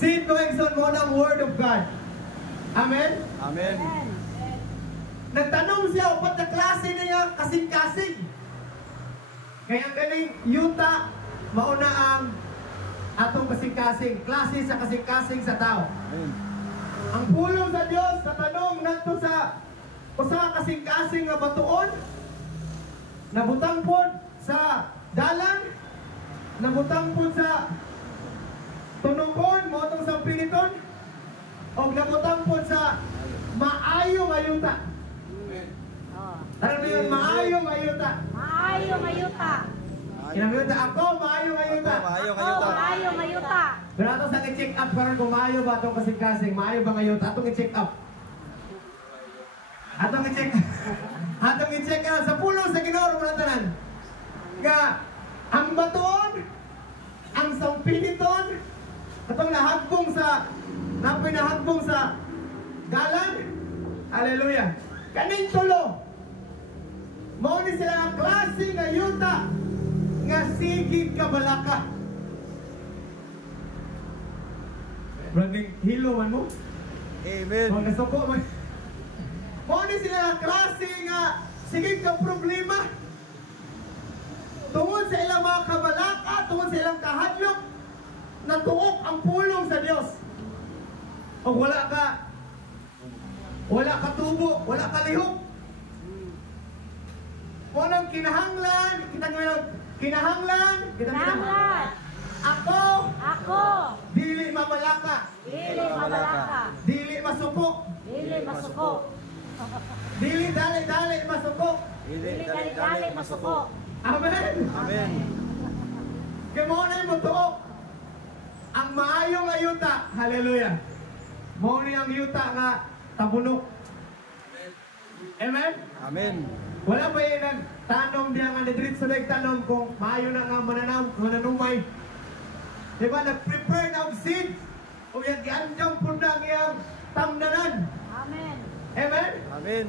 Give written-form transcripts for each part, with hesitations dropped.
Seed mo Exxon mo ng Word of God. Amen? Amen. Nagtanong siya, upat na klase niya kasing-kasing. Kaya galing, yuta, mauna ang atong kasing-kasing. Klase sa kasing-kasing sa tao. Amen. Ang pulong sa Diyos, sa tanong nato sa usa kasing-kasing nga batuon, nabutang po sa dalan, nabutang po sa tunukon, motong sa piniton, o nabutang po sa maayong ayuta. Tara mo yun, maayong ayuta. Maayong ayuta. Kinamiyuta ako, maayong ayuta. Maayong Ako, ayuta. maayong ayuta. Pero ato sa i-check up karon kung maayo ba itong kasing-kasing, maayo ba ngayot, atong i-check up. Atong i-check atong i-check up sa pulo sa Ginoo mo tanan. Nga ang batuon, ang sampiniton, atong nahagbong sa napinahagbong sa dalan. Hallelujah. Kaning tulo. Mao ni sila ang klase nga yuta nga sigig kabalaka. Branding hilo man mo. Amen. Mga kasuko mo. Mao ni sila ang klase nga sigig ka problema. Tungod sa ilang mga kabalaka, tungod sa ilang kahadlok, natuok ang pulong sa Dios. O wala ka tubo, wala ka lihok. Kung anong kinahanglan, kinahanglan, ako, dili mamalaka, Dili mabalaka. dili masuko, Dili masuko. dili dali masuko. Dili dali masuko. Amen. Amen. Kaya mo na yung tuo. Ang maayong ayuta, hallelujah. Mo ni ang yuta nga tabunok. Amen. Amen. Wala ba yung nagtanom diya nga nadiritso na nagtanom kung maayo na nga mananumay. Diba, nag-prepare na og seed o yung giandang pundang iyang tamnanan. Amen. Amen? Amen.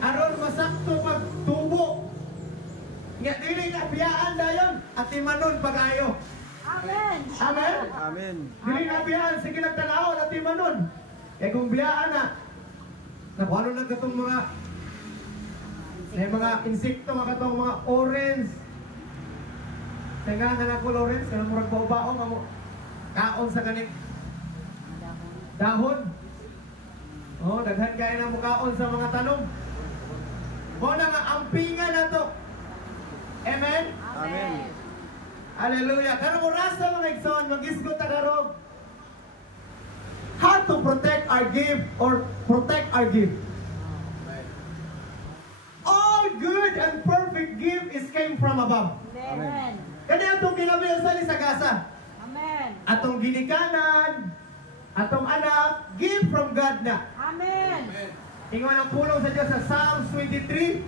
Aron masakto pagtubo. Nga dili na biyaan dayon at imanon pag-ayo. Amen. Amen? Amen. Dili na biyaan, sige nagtanaw at imanon. Eh kung biyaan na, nakuha na katong mga insekto, katong mga orange. Tenga na ko orange, kanang murag baong amo kaon sa kaning dahon. Oh, daghan kay na mo kaon sa mga tanom. Mo na nga ampingan nato. Amen. Amen. Hallelujah. Karong orasa mga igsoon, mag-isgot ta karong how to protect our gift or protect our gift. All good and perfect gift is came from above. Amen. Kani atong kinabiyasan ni sa Gaza. Amen. Atong ginikanan, atong anak, gift from God na. Amen. Ingon ang pulong sa Diyos sa Psalms 23,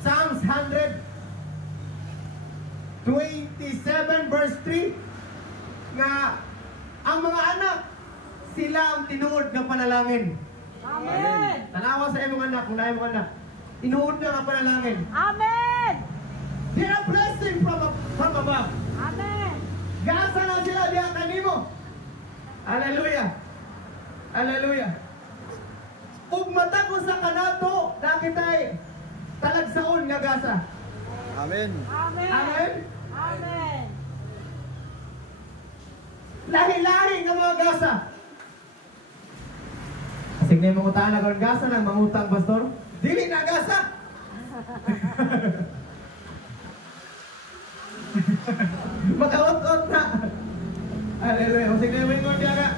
Psalms 127 verse 3, nga ang mga anak, sila ang tinuod ng panalangin. Amen. Tanawa sa imong anak, kung na imong anak, tinuod na ang panalangin. Amen. They are blessing from above. Amen. Gasa na sila diha kanimo. Hallelujah. Hallelujah. Ug mata ko sa kanato, nakitay talagsaon nga gasa. Amen. Amen. Amen. Amen. Lahi-lahi nga mga gasa. Sige na mga utang na karon gasa ng mangutang pastor. Dili na gasa. Makawat-out na. Hallelujah. Sige na yung ngon diya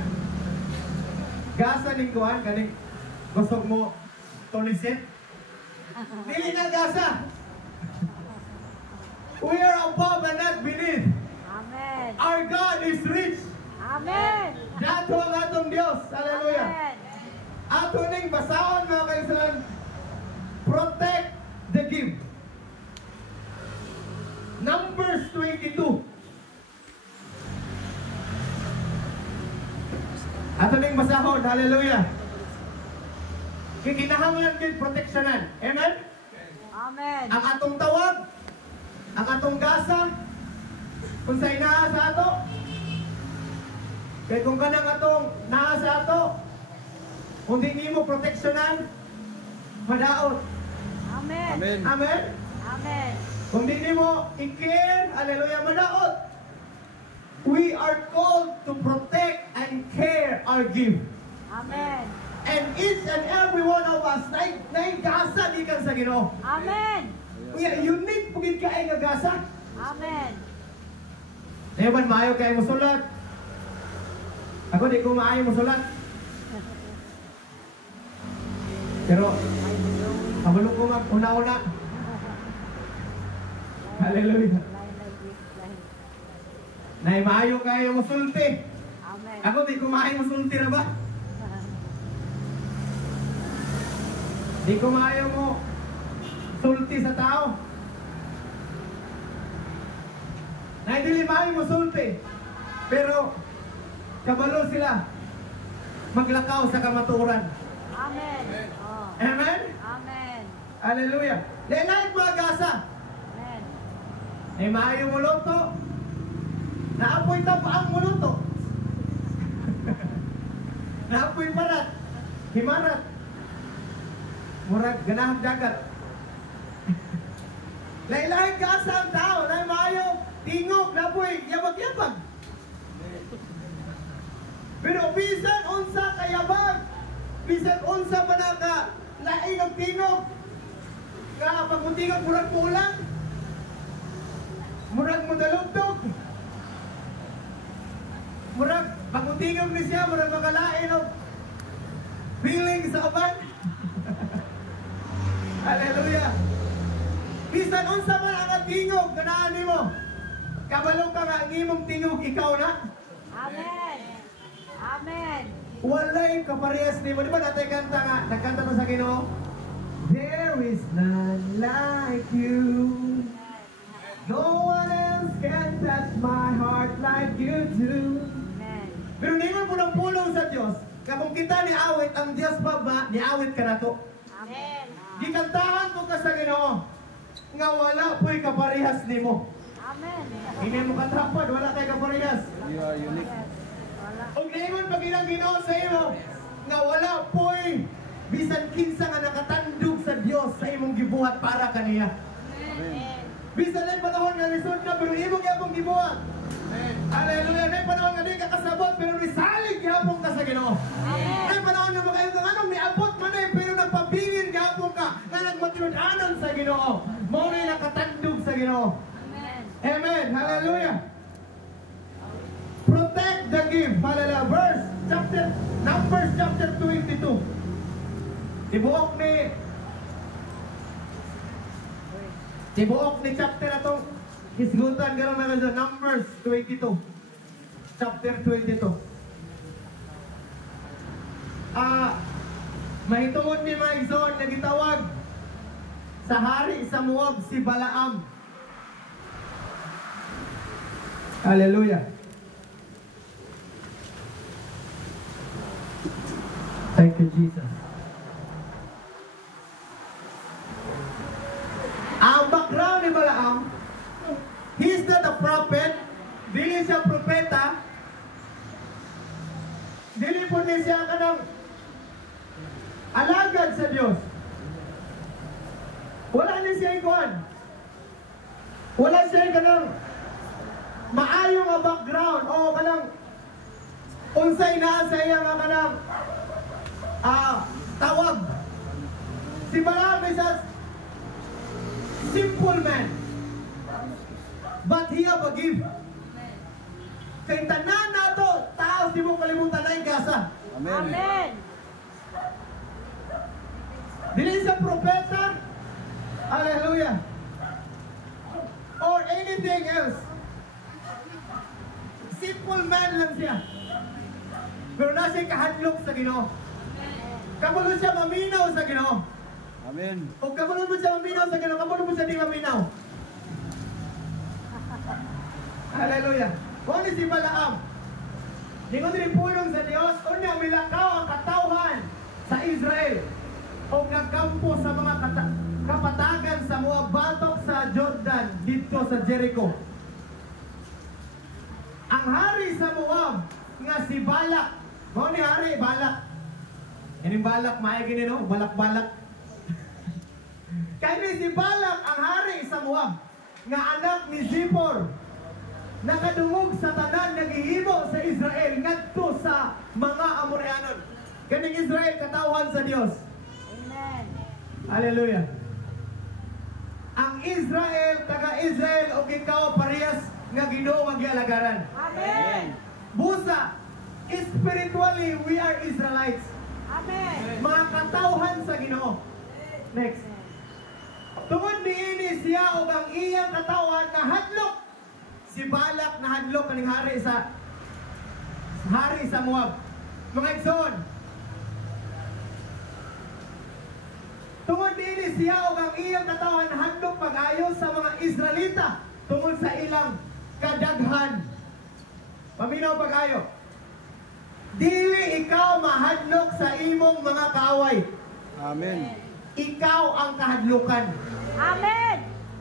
gasa ning kuhan kaning gusog mo tulisit. Dili na gasa. We are above and not beneath. Amen. Our God is rich. Amen. Dato ang atong Dios. Hallelujah. Amen. Ato ning basahon mga kaisan. Protect the gift. Numbers 22. Ato ning basahon. Hallelujah. Kikinahanglan gid proteksyonan. Amen? Amen. Ang atong tawag, ang atong gasa, kung sa inaa sa ato, Kaya kung kanang atong naa sa ato, kung di nimo proteksyonan, madaot. Amen. Amen. Amen? Amen. Kung di nimo i-care, hallelujah, madaot. We are called to protect and care our gift. Amen. And each and every one of us, naigasa di kan sa Ginoo. Amen. Nga unique pugid ka ay gasa. Amen. Ewan maayo kay mo sulat. Ako di ko maayo mo sulat. Pero kabalo ko mag una-una. Hallelujah. Nay maayo kayo mo sulti. Amen. Ako di ko maayo mo sulti na ba? Di ko maayo mo sulti sa tao. Nay dili maayo mo sulti. Pero kabalo sila maglakaw sa kamaturan. Amen. Oh. Amen? Amen. Hallelujah. Lain-lain mga gasa. Amen. Ay maayo mo luto. Naapoy tapaang mo luto. Naapoy parat. Himarat. Murag ganahang dagat. Lain-lain gasa ang tao. Lain maayo. Tingog. Napoy. Yabag-yabag. Pero bisan unsa kayabag. Bisan unsa pa na ka lain ang tingog. Nga pagmutingog murag pulang. Murag mo dalugdog. Murag pagmutingog ni siya, murag makalain og feeling sa uban. Hallelujah. Bisan unsa man ang tingog kanaan nimo. Kabalo ka nga ang imong tingog ikaw na. Amen. Amen. Walay kaparehas nimo. Di ba natay kanta nga, nagkanta to sa Ginoo? There is none like you. No one else can touch my heart like you do. Amen. Pero ningon po ng pulong sa Diyos, kapag kita ni awit, ang Diyos pa ba, ni awit ka na to. Amen. Gikantahan ko ka sa Ginoo, nga wala po'y kaparehas nimo. Amen. Hindi mo katapad, wala kay kaparehas. You are unique. Wala. Og ningon pag ilang Ginoo sa imo, nga wala po'y bisan kinsa nga nakatandog sa Dios sa imong gibuhat para kaniya. Amen. Bisan na panahon nga lisod na pero imong gyapon gibuhat. Hallelujah. Na panahon nga di ka kasabot pero risalig gyapon ka sa Ginoo. Amen. Na panahon nga makayo kang anong niabot man pero nagpabilin gyapon ka nga nagmatinud-anon sa Ginoo. Mao ni nakatandog sa Ginoo. Amen. Amen. Hallelujah. Protect the gift. Hallelujah. Numbers chapter 22. Tibuok ni chapter na itong hisgutan gano'n mga sa Numbers 22. Chapter 22. Mahitungod ni mga igsoon na gitawag sa hari sa Moab si Balaam. Hallelujah. Thank you, Jesus. Ang background ni Balaam, he's not a prophet, dili siya propeta, dili po ni siya kanang alagad sa Diyos. Wala ni siya ikuan. Wala siya kanang maayo nga background o kanang unsay naa sa iya nga kanang tawag. Si Balaam is a simple man, but he have a gift. Kay tanan nato, taos di mo kalimutan na yung gasa. Amen. Amen. Dili siya propeta, hallelujah, or anything else. Simple man lang siya. Pero na siya kahadlok sa Ginoo. Kamulo siya maminaw sa Ginoo. Amen. O kamulo mo siya maminaw sa Ginoo, kamulo mo siya di maminaw. Hallelujah. Kung ni si Balaam, ningon din pulong sa Dios, unya milakaw ang katawhan sa Israel o nagkampo sa mga kapatagan sa Moab batok sa Jordan dito sa Jericho. Ang hari sa Moab nga si Balak. Mao ni hari Balak. Ining Balak maay no, balak-balak. Kani si Balak ang hari sa Moab, nga anak ni Zippor. Nakadungog sa tanan naghihimo sa Israel ngadto sa mga Amoreanon. Kaning Israel katawhan sa Dios. Amen. Hallelujah. Ang Israel, taga-Israel o ikaw parehas nga Ginoo ang gialagaran. Amen. Busa, spiritually we are Israelites. Amen. Mga katawhan sa Ginoo. Next. Tungod niini siya o ang iyang katawhan na hadlok. Si Balak na hadlok kaning hari sa Moab. Mga igsoon. Tungod niini siya o ang iyang katawhan na hadlok pag-ayo sa mga Israelita tungod sa ilang kadaghan. Paminaw pag-ayo. Dili ikaw mahadlok sa imong mga kaaway. Amen. Ikaw ang kahadlukan. Amen.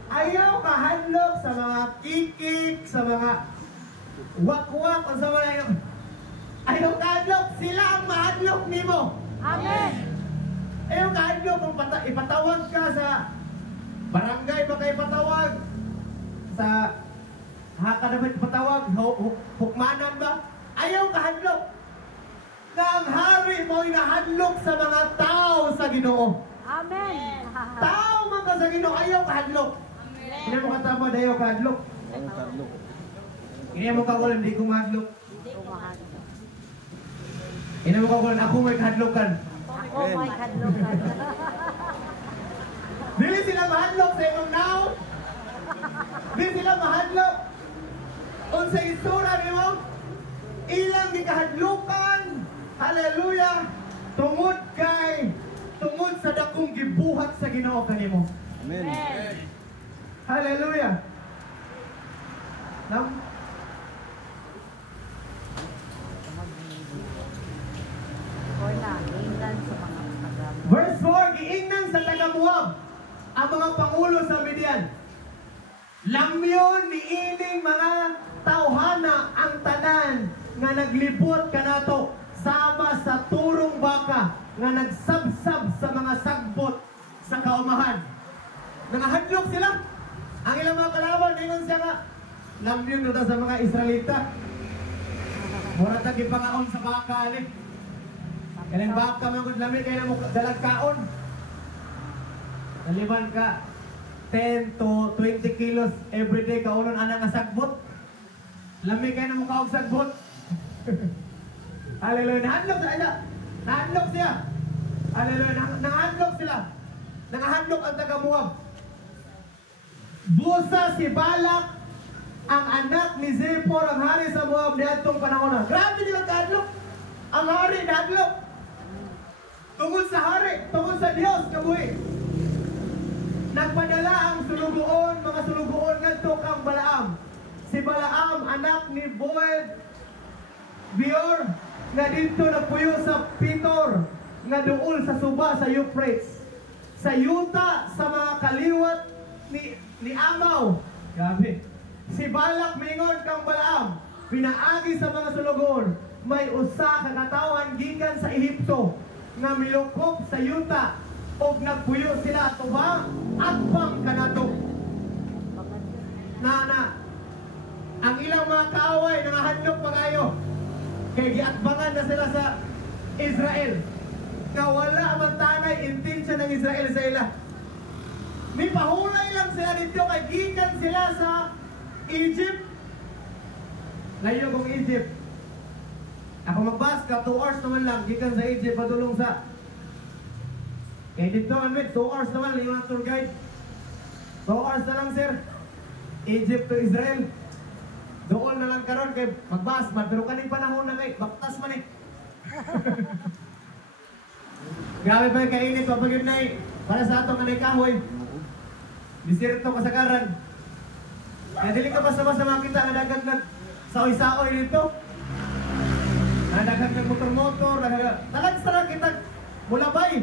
Ayaw kahadlok sa mga kikik, sa mga wakwak, o sa mga ayaw kahadlok, sila ang mahadlok nimo. Amen. Ayaw kahadlok kung ipatawag ka sa barangay ba kayo ipatawag? Sa haka naman ipatawag? Hukmanan ba? Ayaw kahadlok. Na ang hari mo inahadlok sa mga tao sa Ginoo. Amen. Tao man ka sa Ginoo, ayaw kahadlok. Hindi mo katama na ayaw kahadlok. Ang karlo. Hindi mo kagulan, hindi ko mahadlok. Hindi ko mahadlok. Hindi mo kagulan, ako may kahadlokan. Ako may kadlukan. Dili sila mahadlok sa imong now. Dili sila mahadlok. Unsa isura nimo? Ilang gikahadlokan. Hallelujah. Tungod sa dakong gibuhat sa Ginoo kanimo. Amen. Amen. Hallelujah. Or na, ingnan sa mga taga. Verse 4, giingnan sa taga-Moab ang mga pangulo sa Midian. Lamyon ni ining mga tawhana ang tanan nga naglibot kanato sama sa turong baka nga nagsabsab sa mga sagbot sa kaumahan. Nangahadlok sila. Ang ilang mga kalaban, ingon siya nga, lamyon na sa mga Israelita. Mura tagi pangaon sa baka ni. Kailan baka mga lamig kayo na mo dalag kaon. Naliban ka 10 to 20 kilos everyday kaunon ana nga sagbot. Lamig kayo na mo kaog sagbot. Hallelujah. Nahadlok sila. Nahadlok siya. Hallelujah. Nahadlok sila. Nangahadlok ang taga-Moab. Busa si Balak, ang anak ni Zippor, ang hari sa Moab niadtong panahon. Grabe nilang kahadlok. Ang hari nahadlok. Tungod sa hari, tungod sa Dios, kabuhi. Nagpadala ang sulugoon, mga sulugoon ngadto kang Balaam. Si Balaam, anak ni Beor, nga dito nagpuyo sa Pitor, nga duol sa suba sa Euphrates. Sa yuta, sa mga kaliwat ni Amaw. Grabe. Si Balak mingon kang Balaam, pinaagi sa mga sulugoon, may usa ka katawan gikan sa Ehipto, nga milukop sa yuta, o nagpuyo sila tuba at pang kanato. Ang ilang mga kaaway nangahadlok pag-ayo. Kaya giatbangan na sila sa Israel. Nga wala man tanay intensyon ng Israel sa ila. May pahulay lang sila dito kay gikan sila sa Egypt. Layo kong Egypt. Ako magbas ka 2 hours naman lang gikan sa Egypt padulong sa. Kaya dito man 2 hours naman lang yung tour guide. 2 hours na lang sir. Egypt to Israel. Doon na lang karon kay magbas man pero kaning panahon na kay baktas man eh. Grabe pa kainit papagid na para sa ato kanay kahoy. Desierto kasagaran. Kaya dili ka basta-basta makita nga dagat na saoy-saoy dito. Nga dagat ng motor-motor, talag-sarag kita mulabay.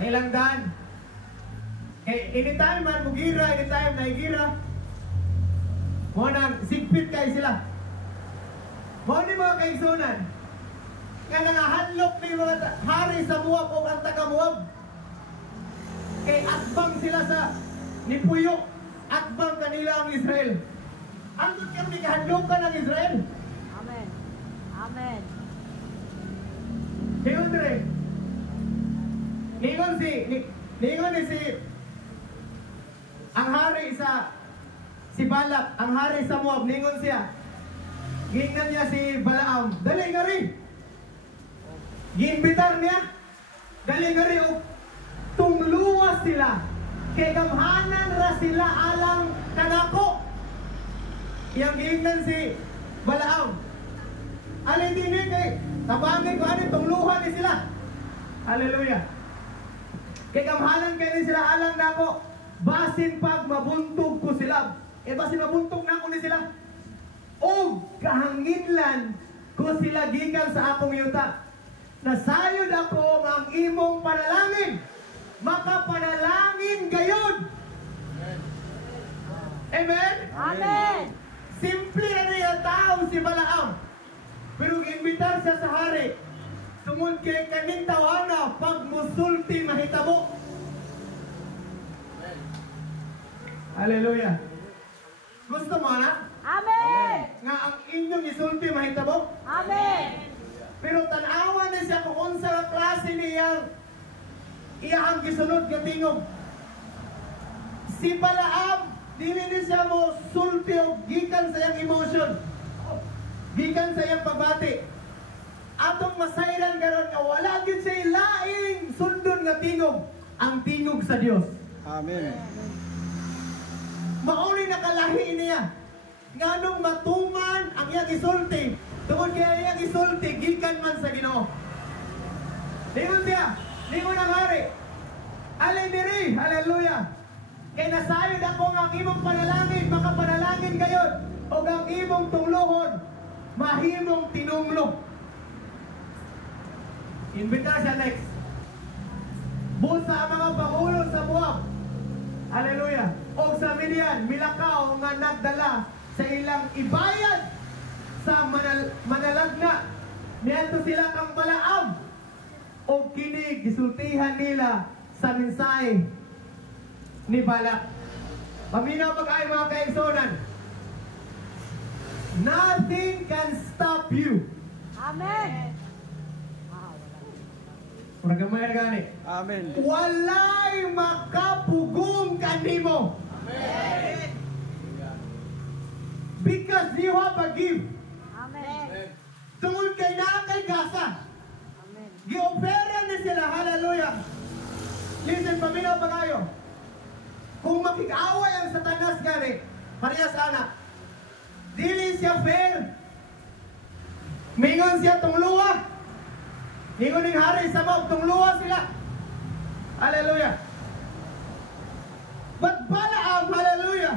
Kailang daan. Anytime man mugira, anytime naigira. Mo nang sigpit kay sila. Mao ni mga kaigsunan. Nga nangahadlok ni mga hari sa Moab o ang taga-Moab. Kay atbang sila sa nipuyo. Atbang kanila ang Israel. Ang kaya may kahadlokan ng Israel. Amen. Amen. Hiyundre. Ningon ni si ang hari sa si Balak, ang hari sa Moab, ningon siya. Gingnan niya si Balaam, dali nga rin. Ginbitar niya, dali nga rin. Tungluwas sila. Kay gamhanan ra sila alang kanako. Yang gingnan si Balaam. Alin din kay tabangin ko ano, tungluhan ni sila. Hallelujah. Kay gamhanan kayo ni sila alang nako. Basin pag mabuntog ko sila. Basin mabuntog na ako ni sila. O kahanginlan ko sila gikan sa akong yuta. Nasayod ako ang imong panalangin. Makapanalangin gayon. Amen? Amen. Simple na niya tao si Balaam. Pero invitar siya sa hari. Tungod kay kaning tawana pag musulti mahitabo. Hallelujah. Gusto mo na? Amen. Nga ang inyong isulti mahitabo? Amen. Pero tanawa na siya kung unsa klase niyang iyang gisunod nga tingog. Si Balaam, dili ni siya mo sulti o gikan sa iyang emotion. Gikan sa iyang pagbati. Atong masayran karon nga wala gid siya laing sundon nga tingog, ang tingog sa Dios. Amen. Mauli nakalahi niya. Nganong matuman ang iyang isulti. Tungod kaya iyang isulti gikan man sa Ginoo. Lingon siya, lingon ang hari. Alay diri, hallelujah. Kay nasayod ako nga ang imong panalangin, makapanalangin gayon. O ang imong tunglohon, mahimong tinumlo. Imbita siya next. Busa ang mga pangulo sa Moab. Hallelujah. O sa Midian, milakaw nga nagdala sa ilang ibayad sa manalagna. Niadto sila kang Balaam. O kini gisultihan nila sa mensahe ni Balak. Paminaw pag-ay mga kaigsunan. Nothing can stop you. Amen. Mura gamay gani. Amen. Walay makapugong kanimo. Amen. Because you have a gift. Amen. Tungod kay naa kay gasa. Amen. Giopera ni sila, hallelujah. Listen, paminaw pag-ayo. Kung makikaway ang Satanas gani, parehas ana. Dili siya fair. Mingon siya tungluwa. Mingon ning hari sa Moab, tungluwa sila. Hallelujah. But Balaam, hallelujah.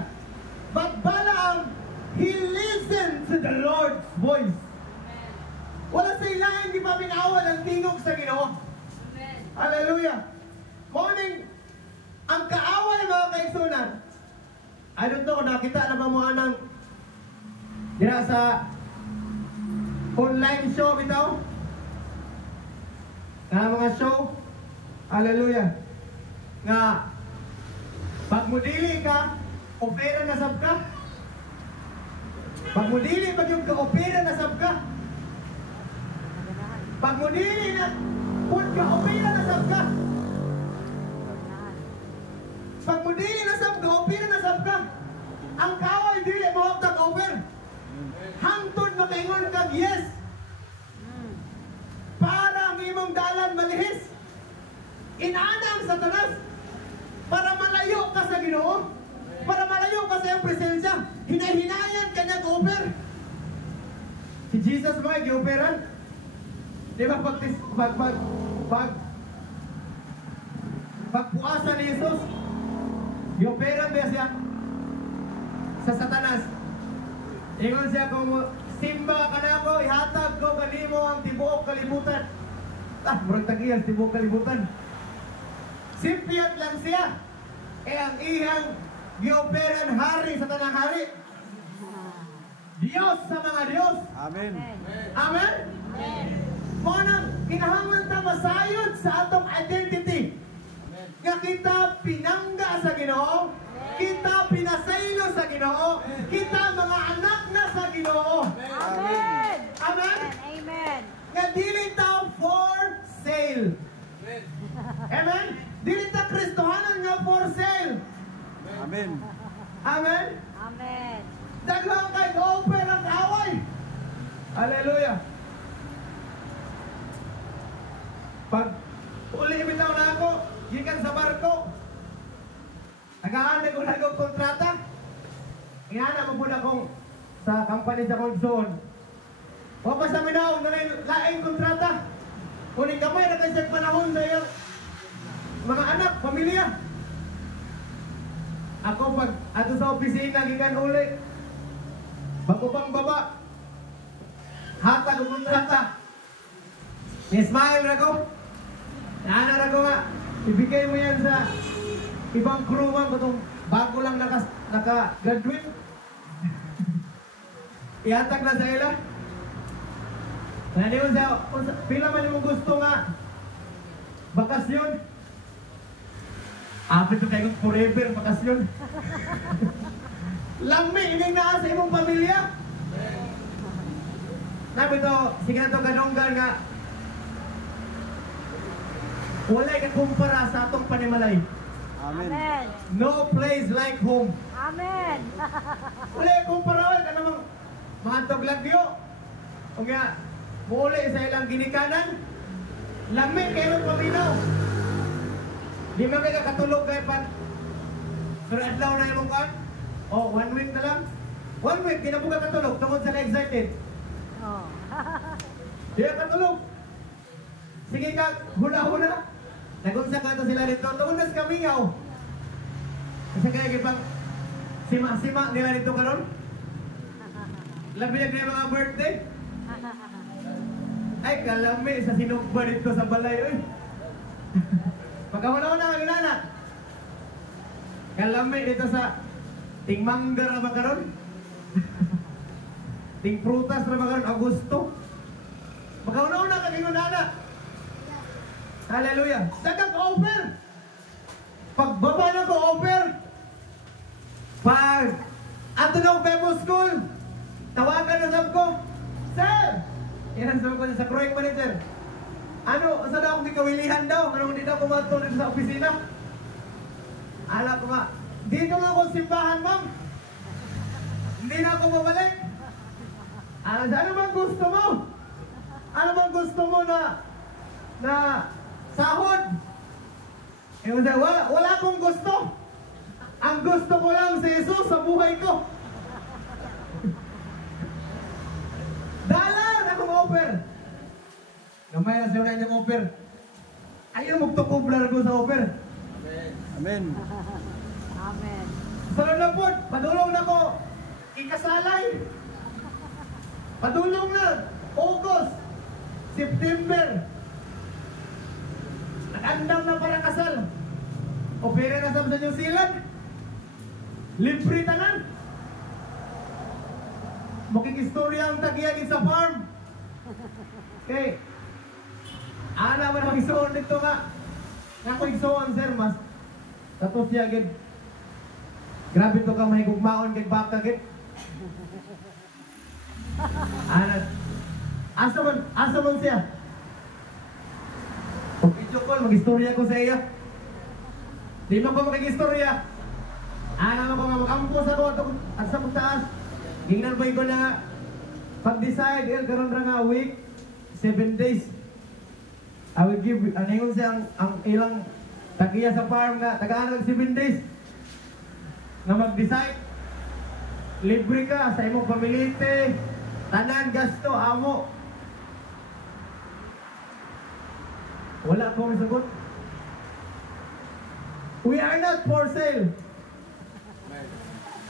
But Balaam, he listened to the Lord's voice. Wala sa ilahin di paminawan ang tingog sa Ginoo. Hallelujah. Morning, ang kaaway mga kaigsunan. I don't know, nakita na ba mo anang dira sa online show bitaw? Na mga show? Hallelujah. Nga, pag mudili ka, opera na sab ka. Pag mudili, pag yung ka-opera na sab ka. Pag mudili na, pud ka, opera na sab ka. Pag mudili na sab ka, opera na sab ka. Ang kaway dili mo haptag over. Hangtod makaingon kag yes. Para ang imong dalan malihis. Inaana ang Satanas. Para malayo ka sa Ginoo. Para malayo ka sa iyong presensya. Hinahinayan ka niya over. Si Jesus mo ay gi-operan. Di ba pagpuasa ni Jesus, gi-operan ba siya sa Satanas? Ingon siya kung simba ka na ako, ihatag ko kanimo ang tibuok kalibutan. Murag tag-iyas, tibuok kalibutan. Simpiat lang siya. Ang iyang gi-operan hari sa tanang hari. Diyos sa mga Diyos. Amen. Amen? Mo nang kinahanglan ta masayod sa atong identity. Nga kita pinangga sa Ginoo, kita pinasaylo sa Ginoo, kita mga anak na sa Ginoo. Amen. Amen? Amen. Nga dili ta for sale. Amen? Dili ta Kristohanan nga for sale. Amen. Amen? Amen. Daghang kay offer ang kaaway. Hallelujah. Pag uli bitaw na ako, gikan sa barko. Nagahan ko na kontrata. Ingana mo po na kong sa company sa Conson. Wapa sa minaw na laing kontrata. Kuning gamay na kayo sa panahon na yung mga anak, pamilya. Ako pag ato sa opisina, gikan uli. Bago pang baba. Hatag o kontrata. Ni-smile na ko. Naana na ko nga. Ibigay mo yan sa ibang crew man. Kung bago lang naka-graduate. Ihatag na sa ila. Naniwan sa, pila man yung gusto nga bakasyon. Apit ito kayo forever bakasyon. Lami, ining naa sa imong pamilya. Nabi ito, sige na ito ganonggan nga. Walay ka kumpara sa atong panimalay. Amen. Amen. No place like home. Amen. Walay kumpara ka namang mga toglagyo. O nga, muli sa ilang ginikanan. Lami kayo ng paminaw. Di man kayo katulog kayo pa. Pero adlaw na yung kan. O, 1 week na lang. 1 week, di na po ka katulog. Tungkol sa ka-excited. Oh. Di ka katulog. Sige ka, huna-huna. Nagunsa ka ito sila dito. Tuunas kami yaw. Kasi kaya kipang sima-sima nila dito karon. Labi na kayo mga birthday. Ay, kalami sa sinugba dito sa balay. Oy. Pagkawala-wala ang inanak. Kalami dito sa tingmanggar na makaron. Ting prutas na makaron. Agosto. Pagkawala-wala kang inanak. Hallelujah. Dagang offer. Pagbaba na ko offer. Pag ato na Bible school, tawagan na sab ko. Sir! Yan ang sabi ko sa Croix Manager. Ano, saan akong gikawilihan daw? Anong hindi na ako matulog sa opisina? Ala ko nga, dito nga ako simbahan, ma'am. Hindi na ako babalik. Ano bang gusto mo? Ano bang gusto mo na sahod? Eh, wala akong gusto. Ang gusto ko lang si Jesus sa buhay ko. Dalan akong offer. Gamay na siya na inyong offer. Ayaw magtukublar ko sa offer. Amen. Amen. Sa na po, padulong na ko ikasalay. Padulong na August, September. Nag-andam na para kasal. Opera na sa New Zealand. Libre tanan. Makikistorya ang tagiyagin sa farm. Okay. Ana man ang isuon dito nga. Nga ko isuon, sir, mas tapos siya agad. Grabe to ka mahigugmaon kay baka agad. Ana. Asa man siya? Kung video call, mag-istorya ko sa iya. Di mo ko makikistorya. Ana mo ko mag-ampos ako at sa pagtaas. Gingnan ba ko na pag-decide, karon ra nga week, 7 days. I will give, ano yun siya, ang ilang tagiya sa farm nga, tagaan ng 7 days. Na mag-decide, libre ka sa imong pamilite, tanan, gasto, amo. Wala akong sagot. We are not for sale.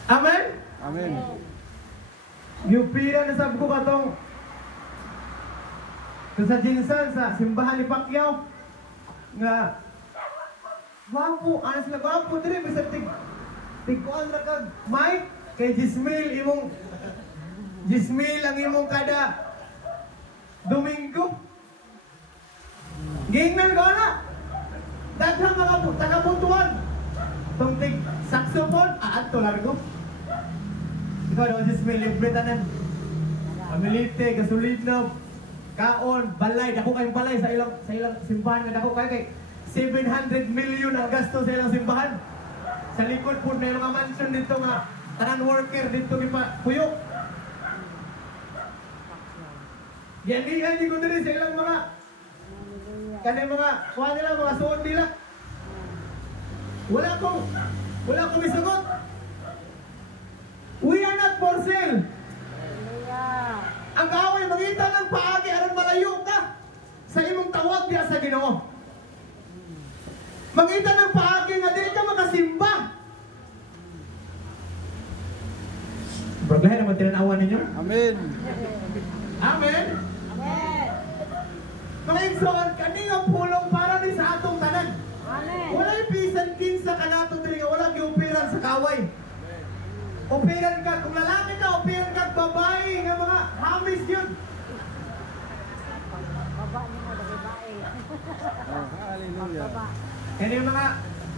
Amen? Amen. Yung pira na sabi ko katong sa Jinsan, sa simbahan ni Pacquiao nga wapo, ano sila wapo dire bisa tigkuan ra kag Mike kay Jismail imong 10,000 ang imong kada Domingo. Gingnan ko na. Daghang mga taga-Butuan. Tungtig saxophone, aad to largo. Ikaw daw 10,000 libre tanan. Pamilite, gasolina, kaon, balay, dako kayong balay sa ilang simbahan nga dako kay 700 million ang gasto sa ilang simbahan. Sa likod po may mga mansion dito nga tanan worker dito ni Puyo. Yan di ko diri sa ilang mga kanang mga kuha nila, mga suot nila. Wala ko misugot. We are not for sale. Ang kaaway mangita ng paagi aron malayo ka sa imong tawag diya sa Ginoo. Mangita ng paagi nga dili ka makasimba. Bagay naman tinanawan ninyo. Amen. Amen. Amen. Mga igsoon, kaning ang pulong para ni sa atong tanan. Amen. Wala'y bisan kinsa ka nato diri nga wala giupiran sa kaway. Operan ka, kung lalaki ka, operan ka, babae, nga mga hamis yun. Baba niyo mo, babae. Oh, hallelujah. Baba. Yan yung mga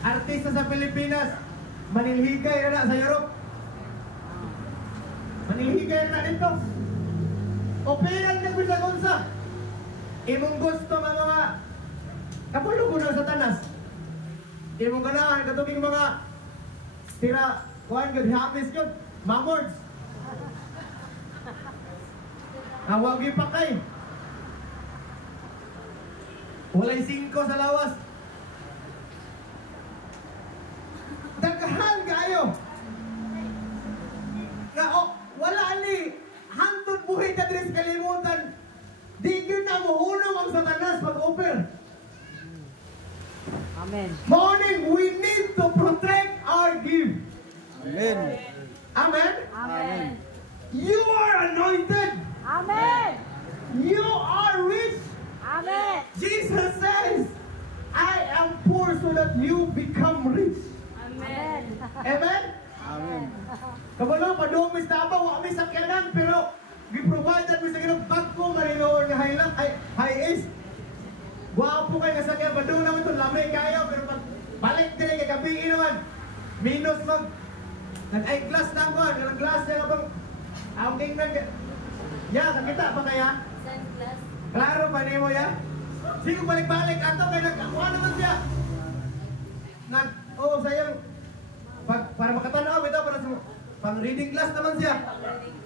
artista sa Pilipinas, manilhigay na sa Europe. Manilhigay na dito. Operan ka bisa-gunsa. Imong gusto mga kapulong na sa tanas. Imong ganahan, katubing mga tira, kuhan gud hamis yun, mamords. Nawagi pa kay. Walay 5 sa lawas. Daghan kayo. Nga wala ni hantod buhay ka diri sa kalimutan. Di gyud na mohunong ang Satanas pag-offer. Amen. Morning, we need to protect our gift. Amen. Amen? Amen. You are anointed. Amen. You are rich. Amen. Jesus says, I am poor so that you become rich. Amen. Amen? Amen. Kabalo, padumis na ba? Wa kami sakyanan, pero gi-provide mo sa ginong bagko marinoon nga highland, ay high-ace. Guwapo kayo nga sakyan, padoon naman ito, lamay kayo, pero pag balik din kay gabi naman, minus mag nag-eyeglass na ako, nag-glass na bang ang tingnan ka. Ya, sakita pa kaya? Sunglass. Klaro pa niyo ya? Sige balik-balik, ato kay nagkakuha naman siya. Sayang, para makatanaw, ito, para sa pang reading class naman siya.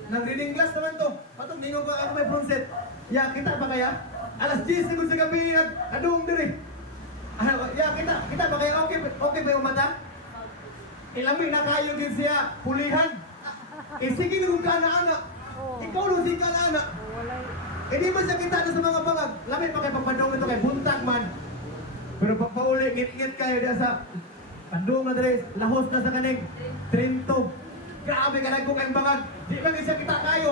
Nang reading class naman to. Patong ningo ko ako may pronset. Ya, kita pa kaya? Alas 10 siguro sa gabi, adung diri. Ya, kita pa kaya? Okay ba yung mata? Ilami na kayo din siya, pulihan. Sige nung kana-ana. Ikaw nung si kana-ana. Hindi man siya kita na sa mga bangag. Lami pa kayo pagpadong ito kay buntag man. Pero pagpauli, ngit-ngit kayo diya sa padong na diri, lahos na sa kanig. Trinto. Grabe ka na ko kayong bangag. Di ba siya kita kayo?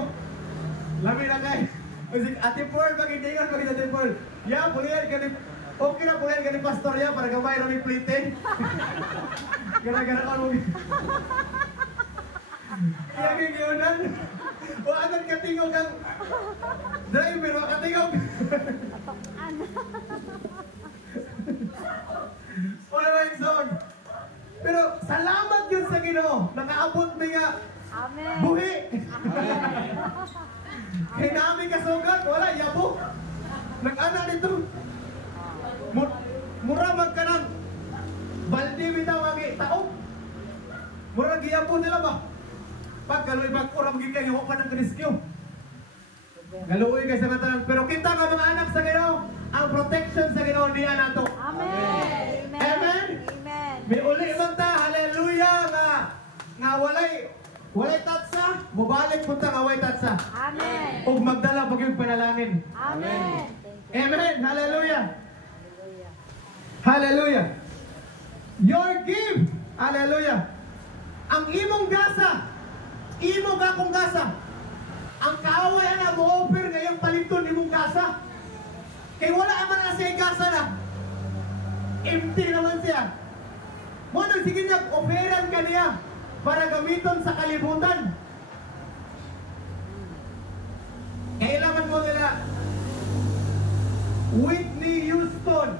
Lami na kayo. Ate Pearl, magindingan ko kita Ate Pearl. Ya, pulihan ka ni... Okay na pulihan ka ni Pastor ya para gamay rin yung plate. Gara-gara ka mo. Kaya kikiyunan. O agad katingog ang driver, o katingog. Wala ba yung zone? Pero salamat yun sa Ginoo. Nakaabot mo nga Amen. buhi. Kaya namin kasugat, wala, yabo. Nag-ana dito. Mura magkanang baldi bitaw agi tao. Mura giyapo nila ba? Pag galoy bagkura maging kayo pa ng kriskyo. Galoy kay sa katanan. Pero kita nga mga anak sa Ginoo, ang protection sa Ginoo diyan nato. Amen. Amen. Amen. May uli man ta, hallelujah nga walay tatsa, mubalik punta nga walay tatsa. Amen. Ug magdala pag yung panalangin. Amen. Amen. Hallelujah. Hallelujah. Your gift. Hallelujah. Ang imong gasa. Imong akong gasa. Ang kaaway na mo-offer ngayong paliton imong gasa. Kay wala naman na siya gasa na. Empty naman siya. Muna sige niya, offeran ka niya para gamiton sa kalibutan. Whitney Houston.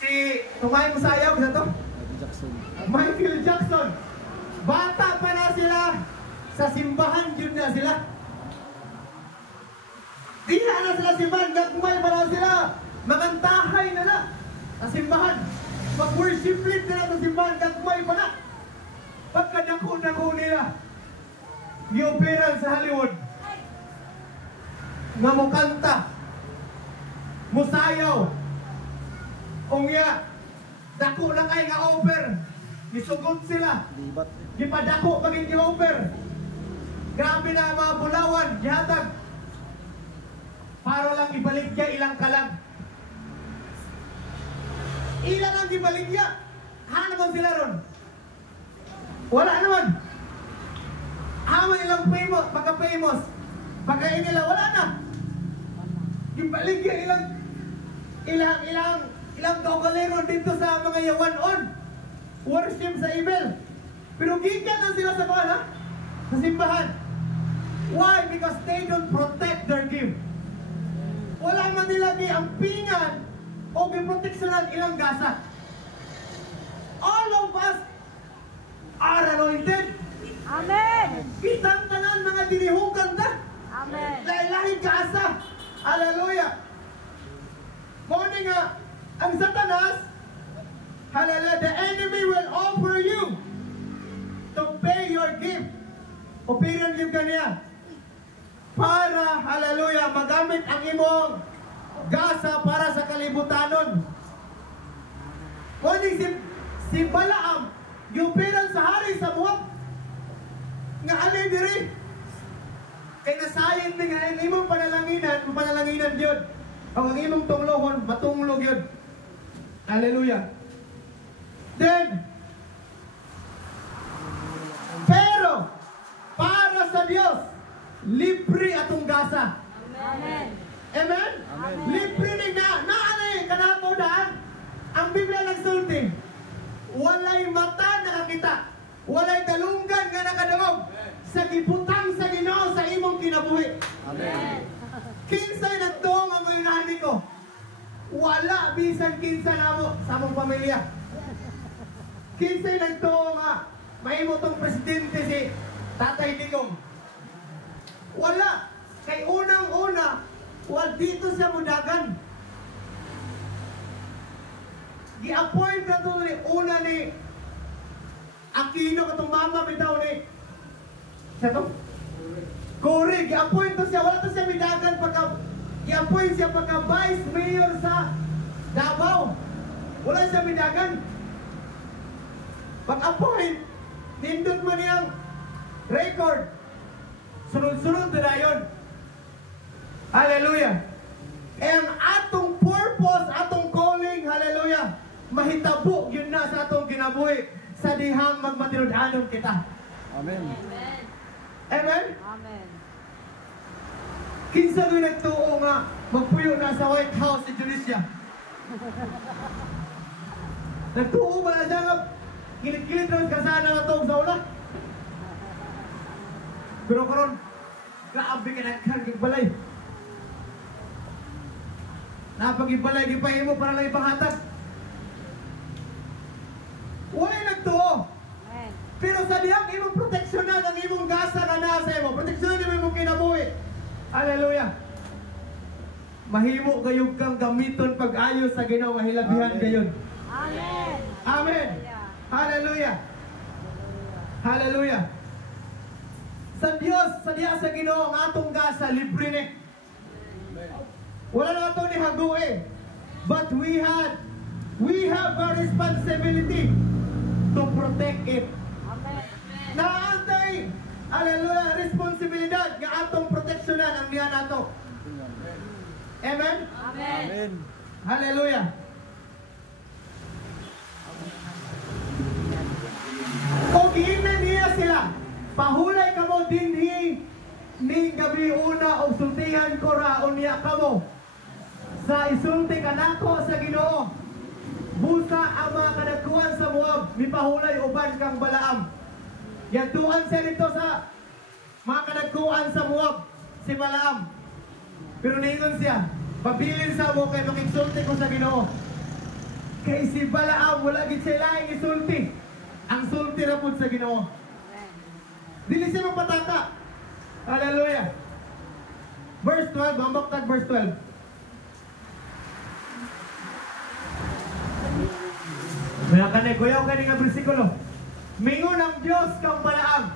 Si, tumay mo sayaw, sa to? Jackson. Michael Jackson. Bata pa na sila. Sa simbahan yun na sila. Di na sila simbahan. Gagmay pa na sila. Mangantahay na na. Sa simbahan. Mag-worship lead na sa simbahan. Gagmay pa na. Pagkadako-dako nila. Gioperan sa Hollywood. Nga mo kanta. Musayaw. Ungya. Dako na kay nga over. Misugot sila. Libat. Gipadako pagin gi-over. Grabe na mga bulawan. Gihatag. Para lang ibaligya ilang kalag. Ilang ang gibaligya. Hano man sila ron? Wala naman. Hama ilang famous, pagka-famous. Pagka nila, wala na. Gibaligya ilang kaugalingon dito sa mga yawan-on. Worship sa evil. Pero gikan na sila sa mga sa simbahan. Why? Because they don't protect their gift. Wala man nila giampingan o giproteksyonan ilang gasa. All of us are anointed. Amen. Kitang tanan mga dinihugan ta. Amen. Lahi-lahing gasa. Hallelujah. Muna nga, ang Satanas, hallelujah, the enemy will offer you to pay your gift. Opiran yung kanya. Para, hallelujah, magamit ang imong gasa para sa kalibutanon. Kundi si Balaam, yung opiran sa hari sa buwak, nga alay diri. Kaya nasayin din nga, ang imong panalanginan yun. Ang imong tunglohon, matunglog yun. Hallelujah. Then, pero, para sa Diyos, libre atong gasa. Amen. Amen? Amen. Libre ni naanay kanato daan. Ang Biblia nagsulti, walay mata nakakita, walay dalunggan nga nakadawog, sa gibutang sa Ginoo sa imong kinabuhi. Amen. Kinsay nagtuong ang mga inani ko? Wala bisan kinsa namo sa among pamilya. Kinsay nagtuong nga mahimo tong presidente si Tatay Digong? Wala. Kay unang-una, dito siya mudagan. Gi-appoint na ito ni una ni Aquino katong mama bitaw ni siya to? Corey, gi-appoint to siya. Wala to siya midagan pagka gi-appoint siya pagka vice mayor sa Davao. Wala siya midagan. Pag-appoint, nindot man niyang record. Sunod-sunod na yun. Hallelujah. And atong purpose, atong calling, hallelujah, mahitabo yun na sa atong kinabuhi sa dihang magmatinud-anon kita. Amen. Amen. Amen? Amen. Kinsa doon nagtuo nga magpuyo na sa White House si Julicia. Nagtuo ba na siya nga kilit-kilit rin kasana na ito sa ula? Pero karon, grabe ka nagkagigbalay. Napag-ibalay, gipahin mo para lang ipahatag. Wala nagtuo. Amen. Pero sa diyang imong proteksyonan ang imong gasa na nasa imo. Proteksyonan mo imong kinabuhi. Hallelujah. Mahimo kayong kang gamiton pag-ayo sa Ginoo nga hilabihan Amen. gayon. Amen. Amen. Hallelujah. Hallelujah. Sa Dios, sa diya sa Ginoo ang atong gasa libre ni. Wala na ito ni hague. But we have a responsibility to protect it. Amen. Naantay, hallelujah, responsibilidad nga atong proteksyonan ang diyan nato. Amen? Amen. Amen. Hallelujah. O giingnan niya sila, pahulay kamo dinhi ni gabi una og sultihan ko raon niya kamo. Sa isulti kanako sa Ginoo. Busa ang mga kadagkuhan sa Moab, mipahulay uban kang Balaam. Yagtuan siya dito sa mga kadagkuhan sa Moab, si Balaam. Pero niingon siya, Pabilin sa mo kay makigsulti ko sa Ginoo. Kay si Balaam wala gid siya laing isulti. Ang sulti ra pud sa Ginoo. Dili siya magpataka. Hallelujah. Verse 12, mambaktag verse 12. Kaya kanay kuyaw kani nga bersikulo. Mingon ang Dios kang Balaam.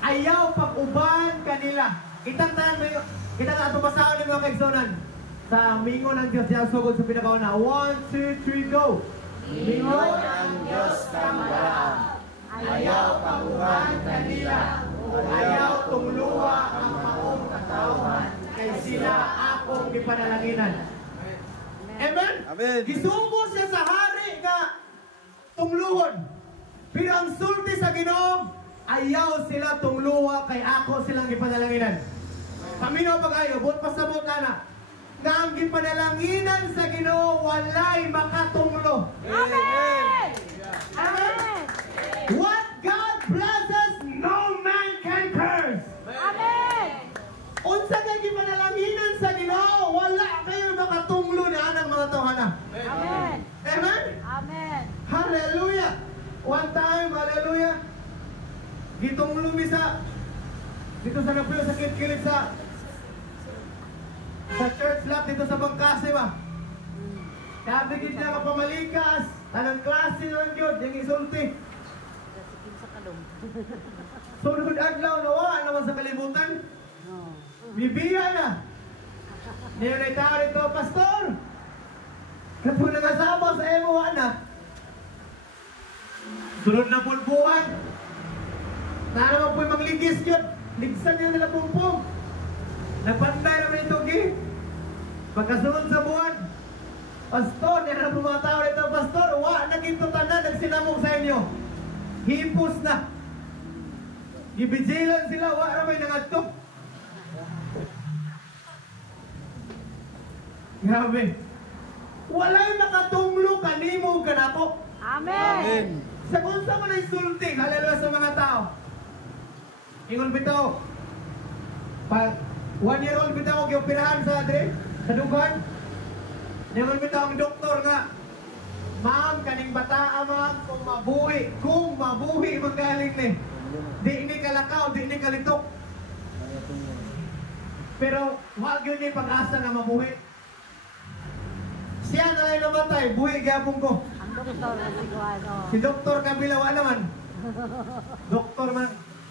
Ayaw pag-uban kanila. Kitang tanan mo, kita na ato basahon ni mga kaigsonan. Sa mingon ang Dios diya sugod sa pinakauna. 1, 2, 3, go. Mingon ang Diyos kang Balaam. Ayaw pag-uban kanila. Ayaw tungluwa ang maong katawhan kay sila akong gipanalaginan. Amen? Amen. Gisugo siya sa hari nga tungluhon. Pero ang sulti sa Ginoo, ayaw sila tungluwa kay ako silang gipanalanginan. Paminaw pag-ayo, buot pasabot ana. Nga ang gipanalanginan sa Ginoo walay makatunglo. Amen! Amen? What God blesses, no man can curse. Amen! Unsa kay gipanalanginan sa Ginoo, wala kayo makatunglo na anang mga tawhana. Amen! Amen? Amen! Hallelujah! One time, hallelujah. Gitong lumisa dito sa napilo sa kilid sa church lot dito sa Bangkase ba. Sabi gid niya kapamalikas, anong klase lang yun, yung isulti. Dasikin sa kalong. Sunod adlaw nawa naman sa kalibutan. No. Bibiya na. Niyo na tao rito, pastor. Kapo nangasama sa emo na. Sunod na pulbuhan. Na naman po'y magligis yun. Ligsan niya nila pumpong. Nagpantay naman ito, Gi. Pagkasunod sa buwan. Pastor, yan na po mga tao rito, pastor. Wa, naginto tanan, nagsinamong sa inyo. Hipos na. Gibijilan sila, wa ramay nangadtok. Grabe. Walay makatunglo kanimo kanako. Amen! Amen. Sa kung sa mo na isulti, hallelujah sa mga tao. Ingon bitaw. Pag 1-year-old bitaw gioperahan sa adre, sa dugan. Ingon bitaw ang doktor nga, ma'am, kaning bata ma'am, kung mabuhi magaling ni. Di ni kalakaw, di ni kalitok. Pero wag yun yung pag-asa na mabuhi. Siya na lang namatay, buhi gapong ko. Ang doktor na si Guano. Si Dr. Kabila, wala naman.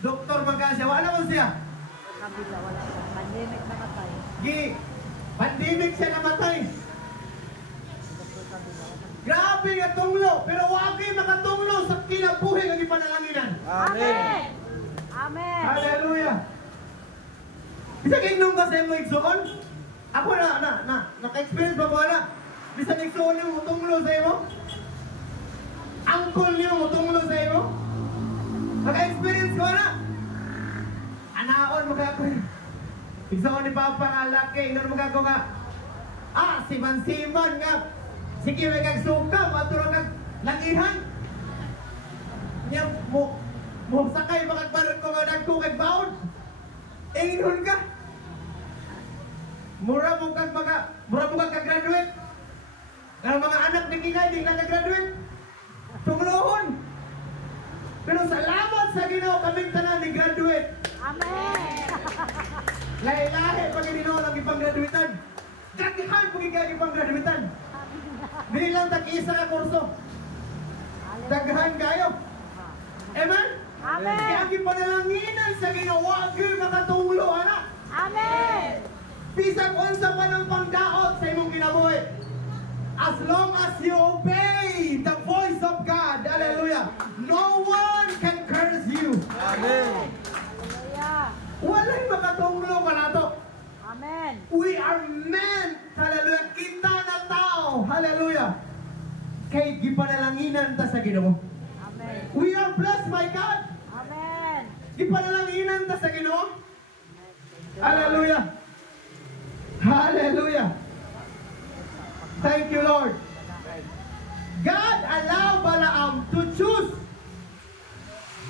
Doktor man kasi, wala naman siya. Kabila, wala siya. Pandemic namatay. Pandemic siya namatay. Doktor Kabila, wala. Grabe nga tunglo, pero wag kayo makatunglo sa kinabuhi ng ipananganginan. Amen! Amen! Hallelujah. Bisa kainom kasi mo igsoon? Ako naka-experience ba ko na? Bisa igsoon yung tunglo sa iyo? Angkol niyo tunglo sa iyo? Naka-experience ko na? Anaon mo ka ko. Igsoon ni Papa nga laki, inon mo ka ko nga. Siman nga. Sige, may kagsuka, maturo kag langihan. Niya mo sakay makagbalon ko nga nagko kag baon. Ingon ka. Mura mo kag graduate. Ang mga anak ni Kingay di nag-graduate. Tunglohon. Pero salamat sa Ginoo kaming tanan ni graduate. Amen! Lahi-lahi pag Ginoo lang ipang-graduatean. Daghan pag ipang-graduatean. Dili lang tag-isa ka kurso. Daghan kayo. Amen? Amen! Kaya ang ipanalanginan sa Ginoo wag gyud makatunglo ana. Amen! Bisag unsa pa ng pangdaot sa imong kinabuhi. As long as you obey the voice of God, hallelujah, no one can curse you. Amen. Hallelujah! Walay makatunglo ka na to. Amen! We are meant, hallelujah, kita na tao, hallelujah, kay gipanalanginan ta sa Ginoo. Amen! We are blessed by God. Amen! Gipanalanginan ta sa Ginoo. Hallelujah. Hallelujah. Thank you, Lord. God allow Balaam to choose.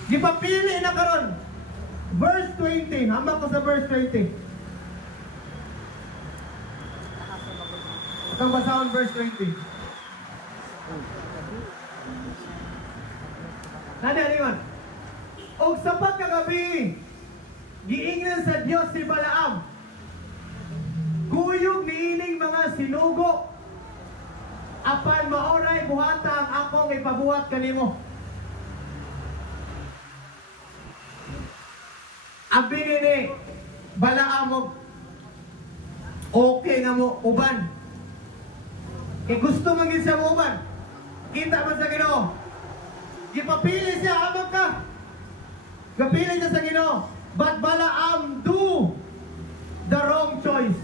Gipapili na karon. Verse 20. Hambak ko sa verse 20. Atong basahon verse 20. Nani man. Og sapat ka gabi, giingnan sa Dios si Balaam. Kuyog niining mga sinugo. Apan maoray buhatang akong ipabuhat kanimo. Abi ni Balaam og okay nga mo uban. Kay gusto man gid siya mo uban. Kita man sa Ginoo. Gipapili siya amang ka. Gapili siya sa Ginoo. But Balaam do the wrong choice.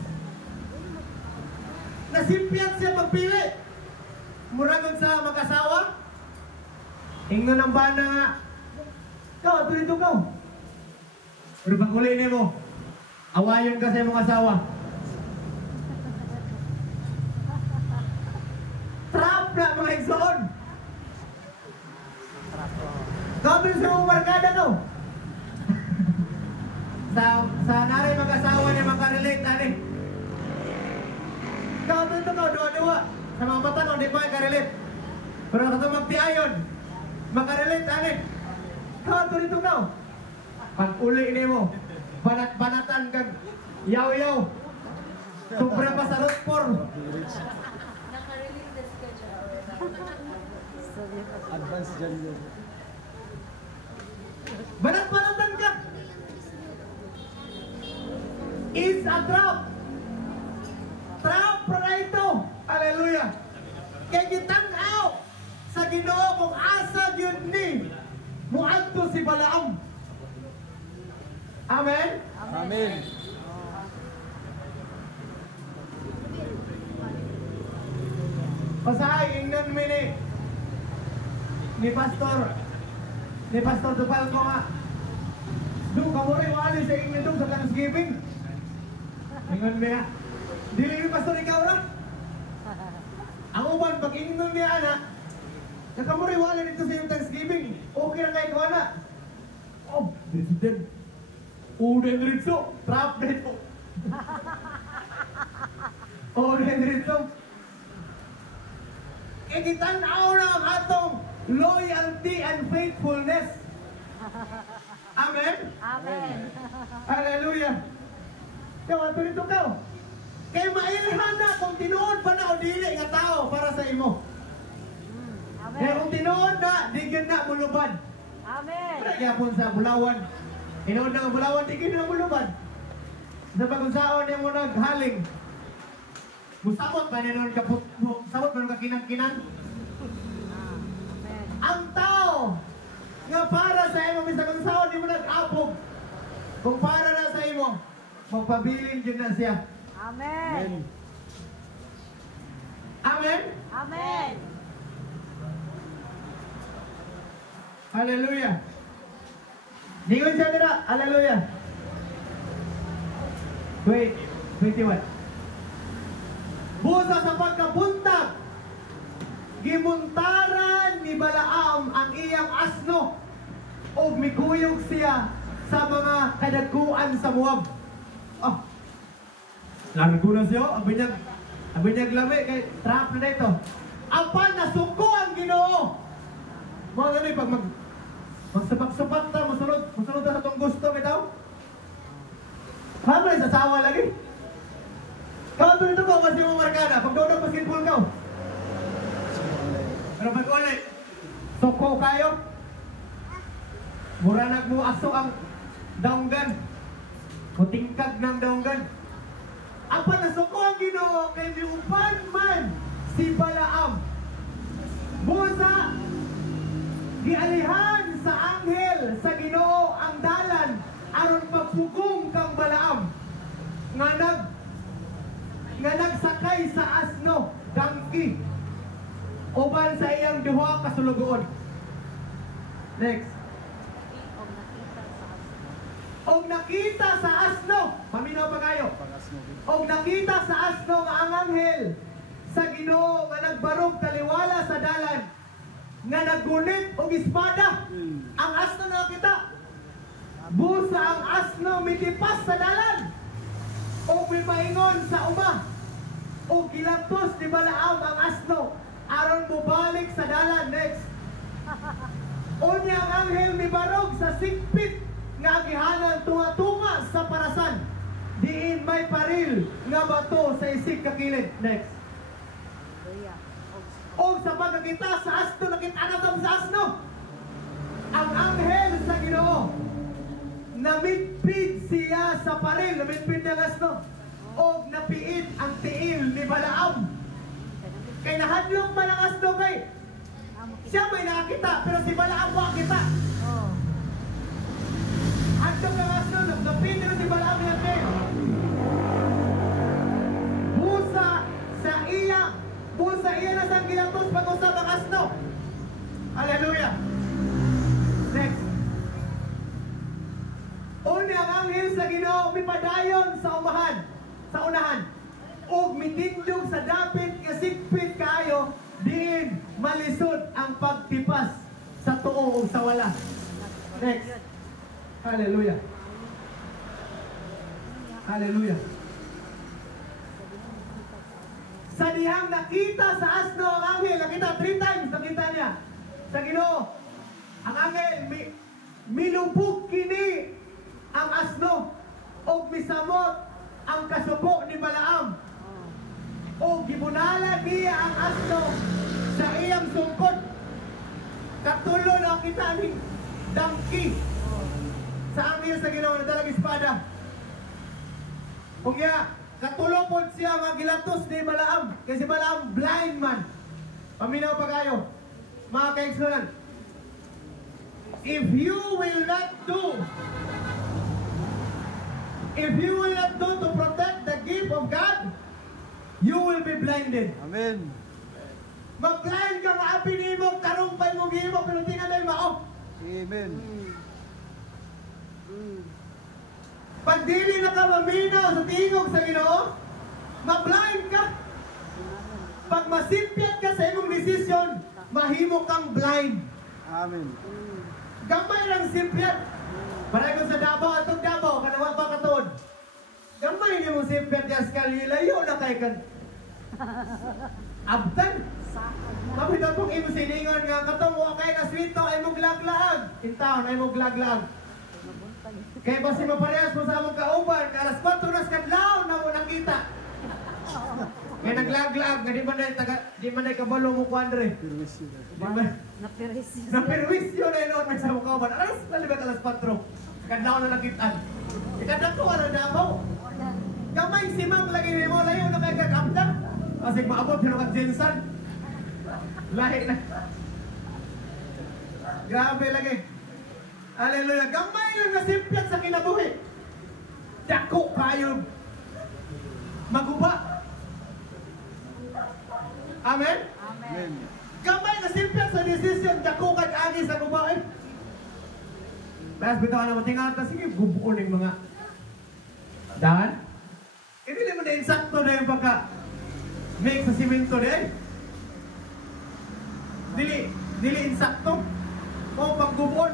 Nasimpiat siya magpili. Muragon sa mag-asawa. Ingnon ang bana nga. Ikaw, dito ka. Pero pag uli mo, awayon ka sa iyong asawa. Trap na mga igsoon. Kabil sa mga barkada ko. sa naray mag-asawa niya makarelate, ani. Ikaw, dito ka, dua-dua. Sa mga mata ko, di pa makarelate. Pero kung magtiayon, makarelate, ani. Ikaw, dito ka. Pag uli ni mo, banat-banatan kag yaw-yaw. Sobra pa sa rotpor. Advance dyan yun. Banat-banatan ka. It's a trap. Trap para ito. Hallelujah. Kaya gitanaw sa Ginoo kung asa yun ni muadto si Balaam. Amen? Amen. Pasahay, ingnan mo ni Pastor Dupal ko nga. Doon, kamuray wali sa ingnan doon sa Thanksgiving. Ingnan mo nga. Dili ni Pastor ikaw na. Ang uban, pag ingnan niya anak, nakamuray wali nito sa yung Thanksgiving. Okay na kayo ko anak. Oh, President. Udah dito, trap dito. Udah dito. Ikitanaw na ang atong loyalty and faithfulness. Amen? Amen. Hallelujah. Kaya ato rito ka. Kaya mailhan na kung tinuod pa na o dili nga tao para sa imo. Amen. Kaya kung tinuod na, di na mulubad. Amen. Kaya po sa Bulawan. Tinuod na ang Bulawan, di na mulubad. Sa pag-unsaon niya mo naghaling. Musabot pa niya kaput, musabot pa nung kakinang-kinang. Amen. Ang tao nga para sa imo, misang unsaon, di mo nag-apog. Kung para na sa imo, magpabilin dyan na siya. Amen. Amen? Amen. Hallelujah. Ningon siya nila, hallelujah. Wait, 21. Busa sa pagkabuntag, gimuntaran ni Balaam ang iyang asno o mikuyog siya sa mga kadagkuan sa Moab. Oh, largo na siya. Abinyag lami kay trap na dito. Apan nasuko ang Ginoo. Mga ganun, pag magsapak-sapak ta, masunod ta sa itong gusto, bitaw. Kamay sa sawa lagi. Kau dito ko kasi mo markada, pag doon basketball ka. Pero pag ulit, suko kayo. Mura nagmo aso ang daunggan. Mutingkag ng daunggan. Apa na suko ang Ginoo kay miupan man si Balaam. Busa gialihan sa anghel sa Ginoo ang dalan aron pagpugong kang Balaam. Nga nagsakay sa asno, donkey, uban sa iyang duha kasulugoon. Next. Og nakita sa asno, paminaw pa kayo. Og nakita sa asno nga ang anghel sa Ginoo nga nagbarog taliwala sa dalan, nga naggunit og espada. Ang asno nakita. Busa ang asno mitipas sa dalan. O may maingon sa uma. o gilatos ni Balaam ang asno aron mobalik sa dalan. Next. Unya ang anghel ni barog sa sigpit nga agihanan tunga-tunga sa parasan. Diin may paril nga bato sa isig kakilid. Next. O sa pagkakita sa asno, nakita sa asno. Ang anghel sa Ginoo namitpid siya sa paril, namitpid ng asno. O napiid ang tiil ni Balaam. Kay nahadlok man ang asno kay siya may nakakita, pero si Balaam wa kita. Hadlok ang asno, napiid na si Balaam ng tiil. Busa iya na sang gilatos pag-usap ang asno. Hallelujah. Next. Una ang anghel sa Ginoo mipadayon sa unahan. Ug mitindog sa dapit nga sigpit kaayo diin malisod ang pagtipas sa tuo ug sa wala. Next. Hallelujah. Hallelujah. Sa dihang nakita sa asno ang anghel, nakita 3 times, nakita niya sa Ginoo. Ang anghel, milubog kini ang asno o misamot ang kasubo ni Balaam. O gibunala niya ang asno sa iyang sungkod. Katulo na kita ni dangki sa anghel sa Ginoo na dalang espada. Kaya katulopod siya mga gilatos ni Balaam. Kasi Balaam blind man. Paminaw pa kayo. Mga kaigsunan. If you will not do to protect the gift of God, you will be blinded. Amen. Mag-blind ka, maapin mo, karumpay mo, gihimo, pero tingnan na yung mao. Amen. Pag dili na ka maminaw sa tingog sa Ginoo, ma-blind ka. Pag masipyat ka sa imong desisyon, mahimo kang blind. Amen. Gamay lang simpyat. Paray ko sa Davao, atong Davao, kanawa pa katuod. Gamay ni mo simpyat yas kalilayo na kay kan. Abtan. Mabito kong imo siningon nga katong wa kay kaswito ay mo glaglaag. Intawon ay mo glaglaag. Kaya basi maparehas mo sa among kauban, alas 4 nas kadlaw na mo nakita. Kaya naglaglag, di man na kabalo mo kuandre. Naperwisyo na yun sa among kauban. Alas, nalibag alas 4. Kadlaw na nakitaan. Ikadako, ano Davao? Kamay simang lagi ni mo, layo na kay kakamda. Kasi maabot, pero kag Jensan. Lahi na. Grabe lagi. Hallelujah. Gamay lang na simpyat sa kinabuhi. Dako kayo. Maguba. Amen? Amen. Gamay na simpyat sa desisyon. Dako kag agi sa guba. Mas bitaw na matingan. Sige, gubuon yung mga dahan. Hindi mo na insakto na yung pagka-make sa simento na eh. Dili insakto. O paggubuon.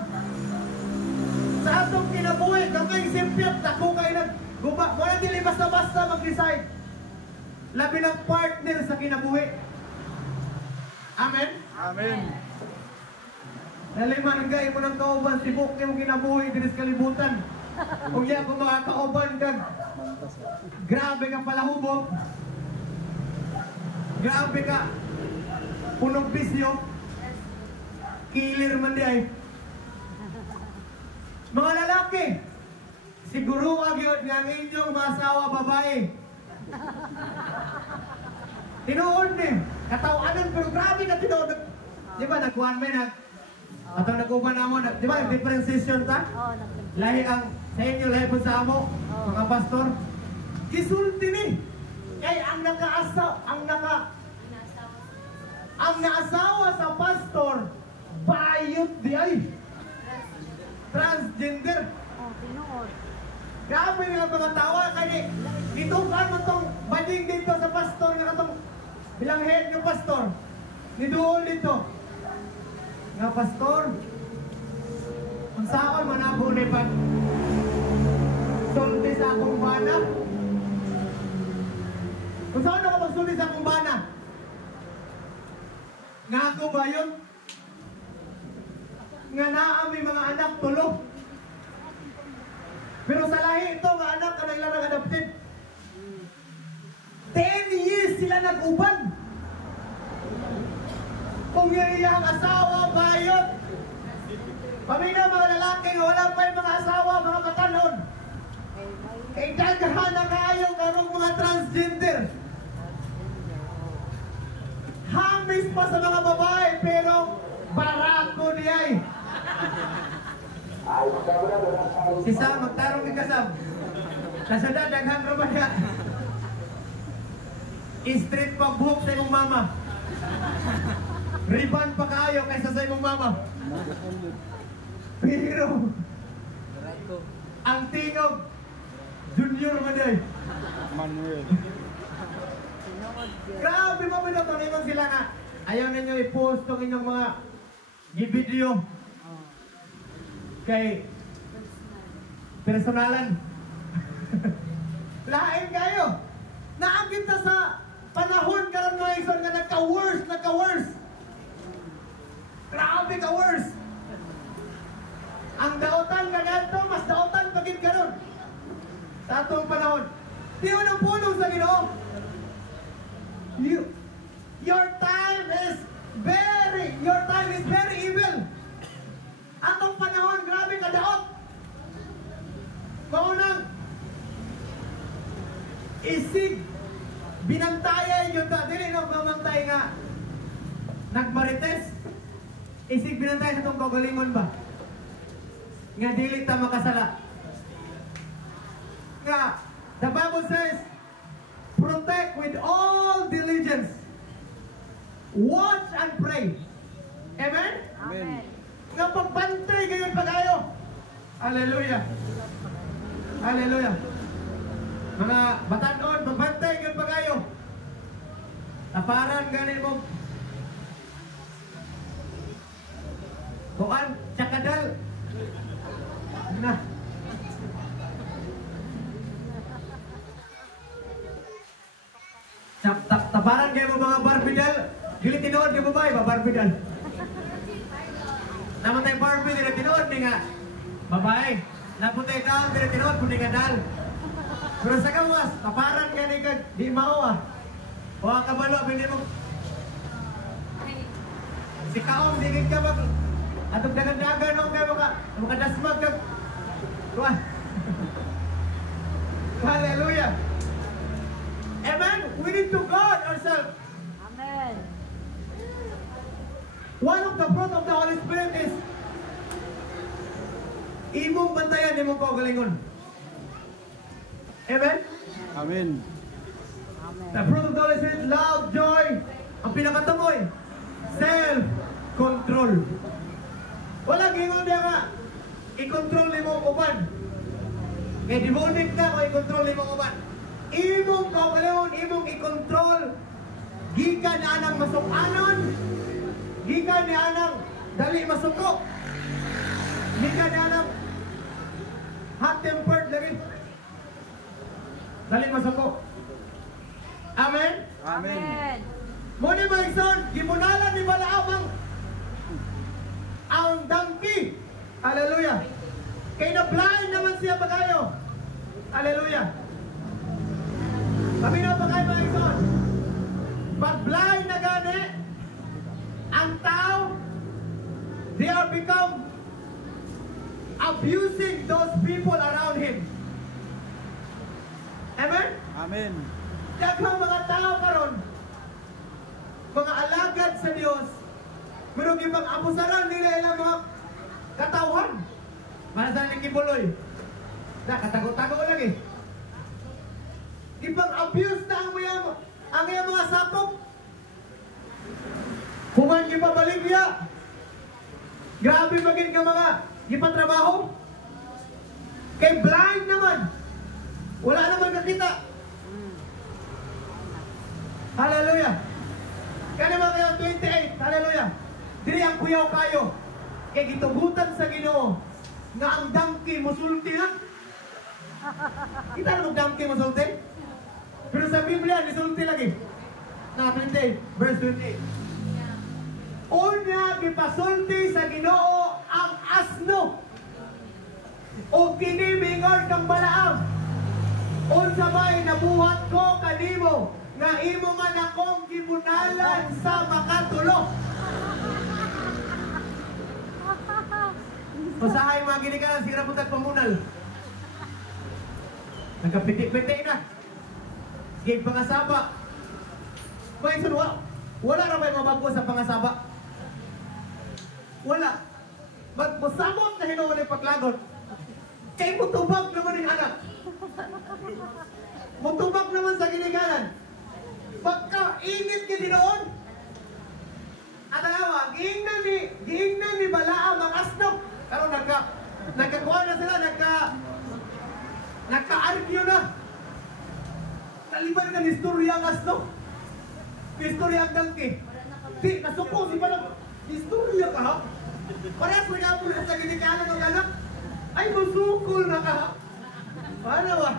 Sa atong kinabuhi, kamay simpyat, dako kayo nagguba. Wala dili basta-basta mag-decide. Labi ng partner sa kinabuhi. Amen? Amen. Naliman kayo mo ng kauban, tibok niyo mo kinabuhi, dinis kalibutan. Kung yan, kung mga kauban kag, grabe ka palahubog. Grabe ka. Punong bisyo. Kilir man di ay. Mga lalaki, siguro wag yun nga ang inyong masawa babae. Tinuod ni, katawanan pero grabe na tinuod. Di ba, nagkuhan may atong nag-uban na mo, di ba, differentiation ta? Lahi ang, sa inyo, lahi po sa amo, mga pastor. Gisulti ni, kaya ang naasawa sa pastor, bayot di ay. Transgender. Tinuod. Grabe nila mga tawa kani. Dito ka mo tong bading dito sa pastor nga katong bilang head ng pastor. Niduol dito. Nga pastor. Kung saan manabo ni pag sulti sa akong bana. Kung saan ako magsulti Nga ako ba yun? Nga naami mga anak tulo. Pero sa lahi ito, nga anak ka naglarang adopted. 10 years sila nag-uban. Kung iyang asawa bayot. Pamina mga lalaki nga wala pa yung mga asawa, mga katanon. Kay daghan na kayo karong mga transgender. Hamis pa sa mga babae, pero barako niyay. Si Sam, magtarong ka Sam. Kasada, daghan raman niya. Street pagbuhok sa imong mama. Riban pa kayo kaysa sa imong mama. Pero ang tingog Junior man day. Manuel. Grabe mo pinapaningon sila nga. Ayaw ninyo i-post ang inyong mga i-video. Kay personalan. Lain kayo. Naagit na sa panahon karon mga ison nga nagka-worse. Grabe ka-worse. Ang daotan nga ganito, mas daotan pagit karon. Sa atong panahon. Di mo nang punong sa Ginoo. Your time is very evil. Atong panahon, grabe ka daot. Maunang isig binantayan yun ta. Dili no mamantay nga nagmarites. Isig binantayan sa itong kagalingon ba? Nga dili ta makasala. Nga, the Bible says, protect with all diligence. Watch and pray. Amen? Amen. Nga pagbantay ganyan pa kayo. Hallelujah. Hallelujah. Mga batanon, pagbantay ganyan pa kayo. Taparan ganin mo. Kuan, tsakadal. Na. Taparan kayo mo mga barbidal. Dili tinuod ni babae, barbidal. Naman tayo Barbie, dili tinuod ni nga babae. Napuntay daw, dili tinuod, kundi nga dal. Pero sa kawas, taparan ka ni kag di mao ah. Huwag ka balo, hindi mo. Si Kaong, digig ka mag... Atong dagan-dagan o kayo makadasmag ka. Tuwan. Hallelujah. Amen? We need to guard ourselves. Amen. One of the fruit of the Holy Spirit is imong bantayan, imong kaugalingon. Amen? Amen. The fruit of the Holy Spirit, love, joy. Ang pinakatamoy, self-control. Wala gingon niya nga, i-control ni mo uban. Kaya demonic na kung i-control ni mo uban. Imong kaugalingon, imong i-control. Gikan ni anang masukanon. Gikan ni anang dali masuko. Gikan ni anang hot-tempered lagi. Dali masuko. Amen? Amen. Muna mga igsoon, gimunalan ni Balaam ang donkey. Hallelujah. Kaya na-blind naman siya pa kayo. Hallelujah. Kami na pa kayo mga igsoon. Pag blind na gani, ang tao, they are become abusing those people around him. Amen? Amen. Daghang mga tao karon, mga alagad sa Dios, pero gibang abusaran nila ilang mga katawhan. Manasan ni kibuloy. Na katago-tago lagi. Gibang abuse na ang iyang mga sakop. Human gipabaligya. Grabe maging nga mga gipatrabaho. Kay blind naman. Wala naman nakita. Hallelujah. Kaya mga kayo 28. Hallelujah. Dili ang kuyaw kayo. Kaya gitugutan sa Ginoo nga ang donkey musulti na. Kita na mag-donkey musulti? Pero sa Biblia, nisulti lagi. Nakapilite, verse 28. Unya gipasulti sa Ginoo ang asno. O kini mingon kang Balaam. Unsa may nabuhat ko kanimo nga imo man akong gibunalan sa makatulo. Usahay mga ginikanan sira putag pamunal. Nagkapitik-pitik na. Sige pangasaba. May sunwa. Wala na may mabago sa pangasaba. Wala. Magmusamot na hinuon yung paglagot. Kaya mutubag naman yung anak. Mutubag naman sa ginikanan. Pagka-init ka dinoon. At alawa, giingnan ni Balaam ang asno. Pero nagkakuha na sila, nagka-argue na. Taliban ng istorya ang asno. Istorya ang dangki. Di, nasuko si Balaam. Istorya ka ha? Parehas na nga po sa ginikanan ng anak. Ay, masukol na ka ha? Paano ba?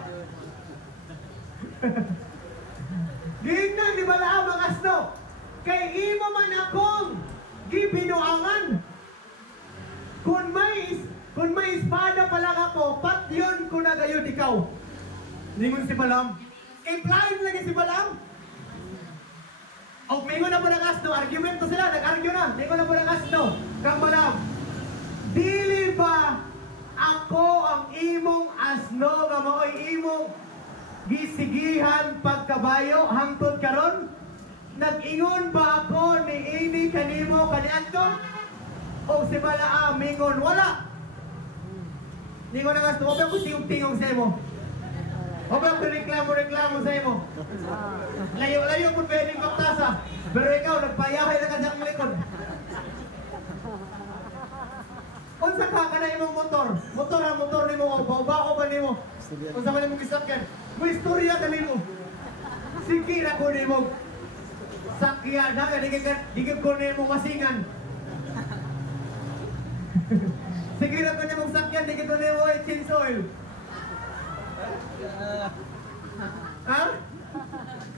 Giingnan ni Balaam ang asno. Kay imo man akong gibinuangan. Kung may espada pa lang ako, patyon ko na gayon ikaw. Lingon si Balaam. Kay blind lagi si Balaam. O mingon na po ng asno, argumento sila, nag-argue na. Mingon na po ng asno, kang Balaam. Dili ba ako ang imong asno nga mao'y imong gisigihan pagkabayo hangtod karon? Nag-ingon ba ako ni ini kanimo kaniadto? O si Balaam mingon wala. Ningon na asno, wala ko tingog-tingog sa imo. Wala ko reklamo sa imo. Layo po pwedeng magtasa. Pero ikaw, nagpayahay na ka sa likod. Unsa ka na imong motor? Motor ni mo, bao ba ni mo? Unsa man imong gisakyan? Mo istorya ka nimo. Sige na ko nimo. Sakyan na, digig ko nimo masingan. Sige na ko nimo sakyan, digig ko nimo change oil. Ha?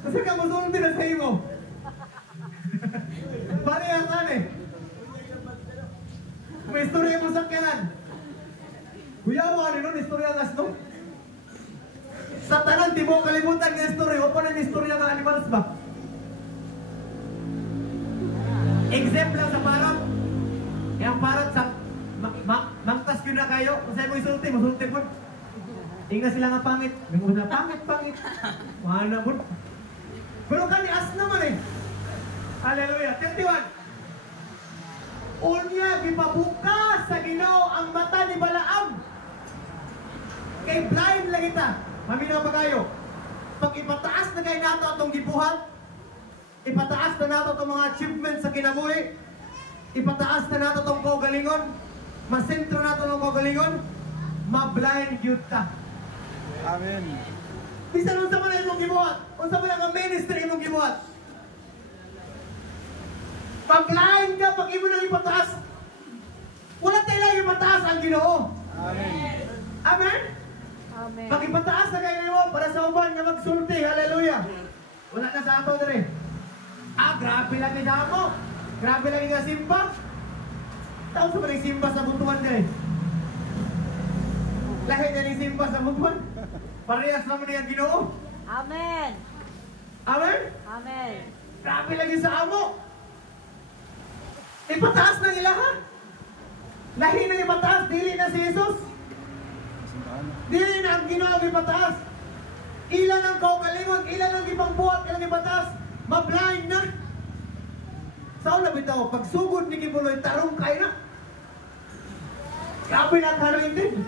Kasi ka masulti na sa imo. Parehas ane. May istorya mo sa kanan. Kuya mo ano nun, istorya ng asno? Sa tanan, di mo kalimutan ng istorya. O pa ng istorya ng animals ba? Example lang sa parot. Yung parot sa magtas yun na kayo. Kung sa'yo mo isulti, masulti po. Tingnan sila nga pangit. Mingo na pangit. Wala po. Pero kani asno man eh. Hallelujah. 31. Unya, gipabukas sa Ginoo ang mata ni Balaam. Kay blind lang ita. Maminaw pa kayo. Pag ipataas na kayo nato itong gibuhat, ipataas na nato itong mga achievements sa kinabuhi, ipataas na nato itong kaugalingon, masentro nato itong kaugalingon, ma-blind yun ta. Amen. Bisan unsa man imong gibuhat, unsa man ang ministry imong gibuhat. Pag-blind ka, pag imo nang ipataas, wala tayo lang ipataas ang Ginoo. Amen. Amen? Amen. Pag ipataas na kayo nimo para sa uban nga magsulti, hallelujah. Wala na sa ato dire. Grabe lang ni damo. Grabe lang nga simba. Tao sa maling simba sa butuan dire. Lahi na ni simba sa butuan. Parehas naman niya Ginoo. Amen. Amen? Amen. Grabe lagi sa amo. Ipataas ng ilaha. Lahi na ipataas, dili na si Jesus. Dili na ang Ginoo ipataas. Ilan ang kaugalingon, ilan ang ipangbuhat, ilan ipataas. Ma-blind na. Saan na bitaw, pagsugod ni Kibuloy, tarong kayo na. Grabe na karoin din.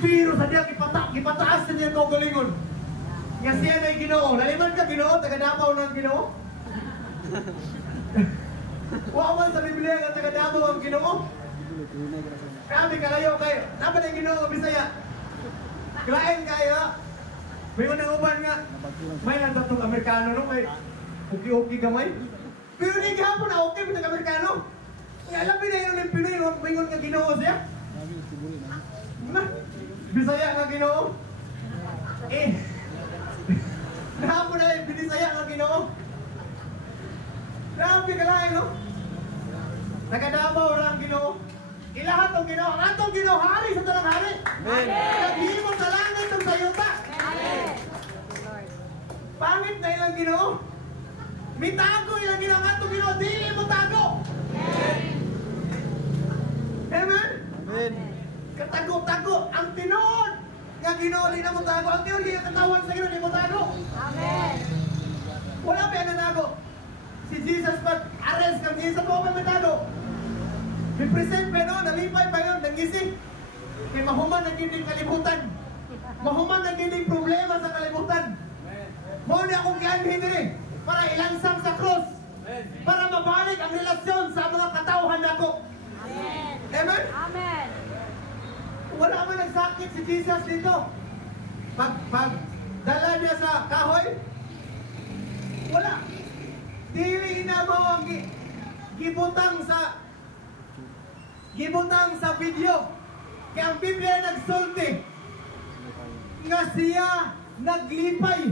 Pero sa diya, ipataas na niya ang kaugalingon. Nga siya na yung Ginoo. Laliman ka Ginoo, taga-Dapaw ng Ginoo. Wawan sa Biblia nga taga-Dapaw ang Ginoo. Grabe kalayo kayo. Dapat ang Ginoo Bisaya. Klain kayo. May unang uban nga. May nagtatong Amerikano no? May uki-uki gamay. Pero hindi hapon na okay mo Amerikano. Kaya alam mo na yun yung Pinoy. May nga Ginoo siya. Bisaya nga Ginoo. Nahapon na yung Binisaya nga Ginoo. Grabe Grabe ka lang, no? Nagadabaw lang Ginoo. Ilahat ang Ginoo. Ang atong Ginoo, hari sa talang hari. Amen. Naghimong sa langit ang sayuta. Amen. Lord. Pangit na ilang Ginoo. Mitago ilang Ginoo. Ang atong Ginoo, dili mo tago. Amen? Amen. Katago-tago. Ang tinuod nga Ginoo, di na mo tago. Ang tinuod, nga katawan sa Ginoo, di mo tago. Amen. Wala pa yan nanago. Si Jesus pag-arrest kang Jesus po may tago. Represent pa no, nalipay pa yun, nangising. Kaya mahuman naging kalibutan. Mahuman naging problema sa kalibutan. Muna akong gianhin rin para ilansang sa cross. Para mabalik ang relasyon sa mga katauhan ako. Amen. Amen? Amen. Wala man nagsakit si Jesus dito. Pag dala niya sa kahoy, wala. Dili na mo ang gibutang sa video. Kaya ang Biblia nagsulti nga siya naglipay.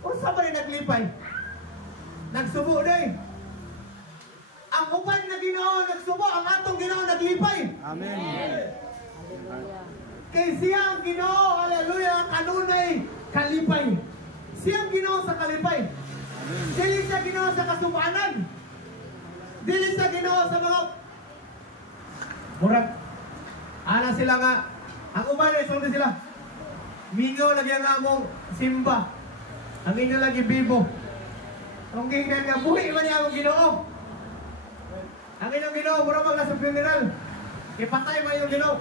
Unsa ba rin naglipay? Nagsubo day. Ang uban na Ginoo nagsubo, ang atong Ginoo naglipay. Amen. Hallelujah. Kay siya ang Ginoo, hallelujah, ang kanunay kalipay. Siya ang Ginoo sa kalipay. Dili siya Ginoo sa kasubanan. Dili siya Ginoo sa mga murag. Ana sila nga, ang uban ay sulti sila. Mingo lagi ang among simba. Ang inyo lagi bibo. Ang gingan nga, buhi man niya among Ginoo. Ang inyong Ginoo, mura mag nasa funeral. Ipatay ba yung Ginoo?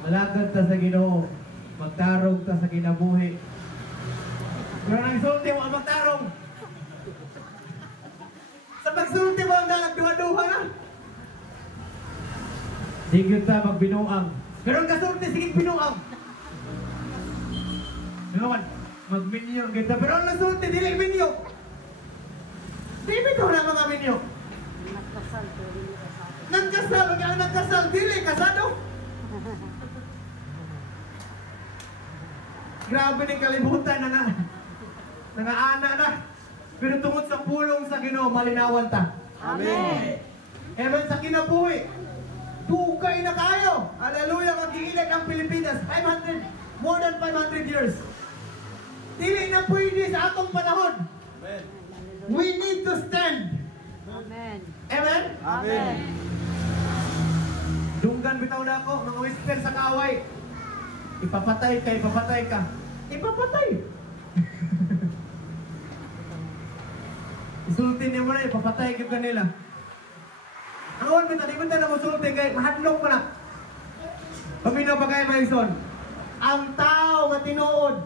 Malagad ta sa Ginoo. Magtarong ta sa kinabuhi. Pero nang sulti mo ang magtarong. Sa pagsulti mo ang nagduha-duha na. Sige ta magbinuang. Pero ang kasulti, sige binuang. Naman, magminyo kita. Pero ang nasulti, dili minyo. Di bitaw na mga minyo. Nagkasal, pero hindi kasal. Nagkasal, ang nagkasal, dili kasado. Grabe ng kalibutan na ana na. Pero tungod sa pulong sa Ginoo, malinawan ta. Amen. Amen sa kinabuhi. Dugay na kayo. Hallelujah, mag-iilag ang Pilipinas. More than 500 years. Dili na pwede sa atong panahon. Amen. We need to stand. Amen. Amen? Amen. Dunggan bitaw na ako, mga whisper sa kaaway. Ipapatay ka, ipapatay ka. Ipapatay. Isultin niya mo na, ipapatay ka kanila. Ang awan bitaw, di ba na mo sultin kay mahadlok mo na. Paminaw pa kayo maison. Ang tao nga tinuod,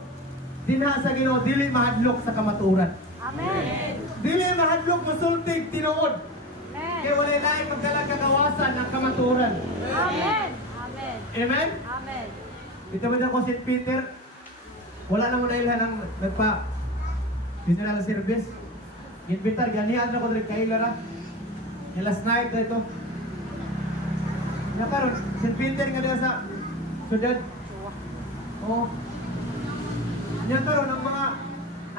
dinha sa Ginoo, dili mahadlok sa kamaturan. Amen. Dili mahadlok masultig tinuod. Amen. Kaya wala laing magdalag kagawasan ng kamaturan. Amen. Amen. Amen? Amen. Dito ba na ko St. Peter? Wala na mo na ilhan ang funeral service. Ginbitar, ganihan na ko dali kay Lara. Yung last night na ito. Nakaroon, St. Peter nga diya sa sudad. Oo. Yan karoon,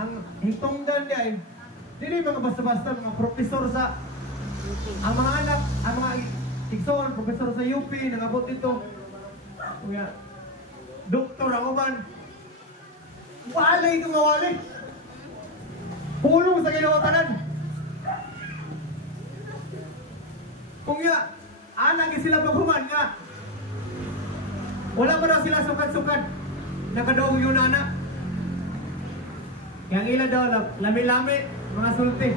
ang hitungdan diya eh. Dili mga basta-basta, mga profesor sa, ang mga anak, ang mga igsoon, profesor sa UP, nangabot ito. Kuya, doktor ang uban. Walay itong mawali. Pulong sa ginawatanan. Kung ya, anak sila paghuman nga. Wala pa daw sila sukat-sukat. Nakadaong yun anak. Kaya ang ila daw, lami-lami, mga sulti.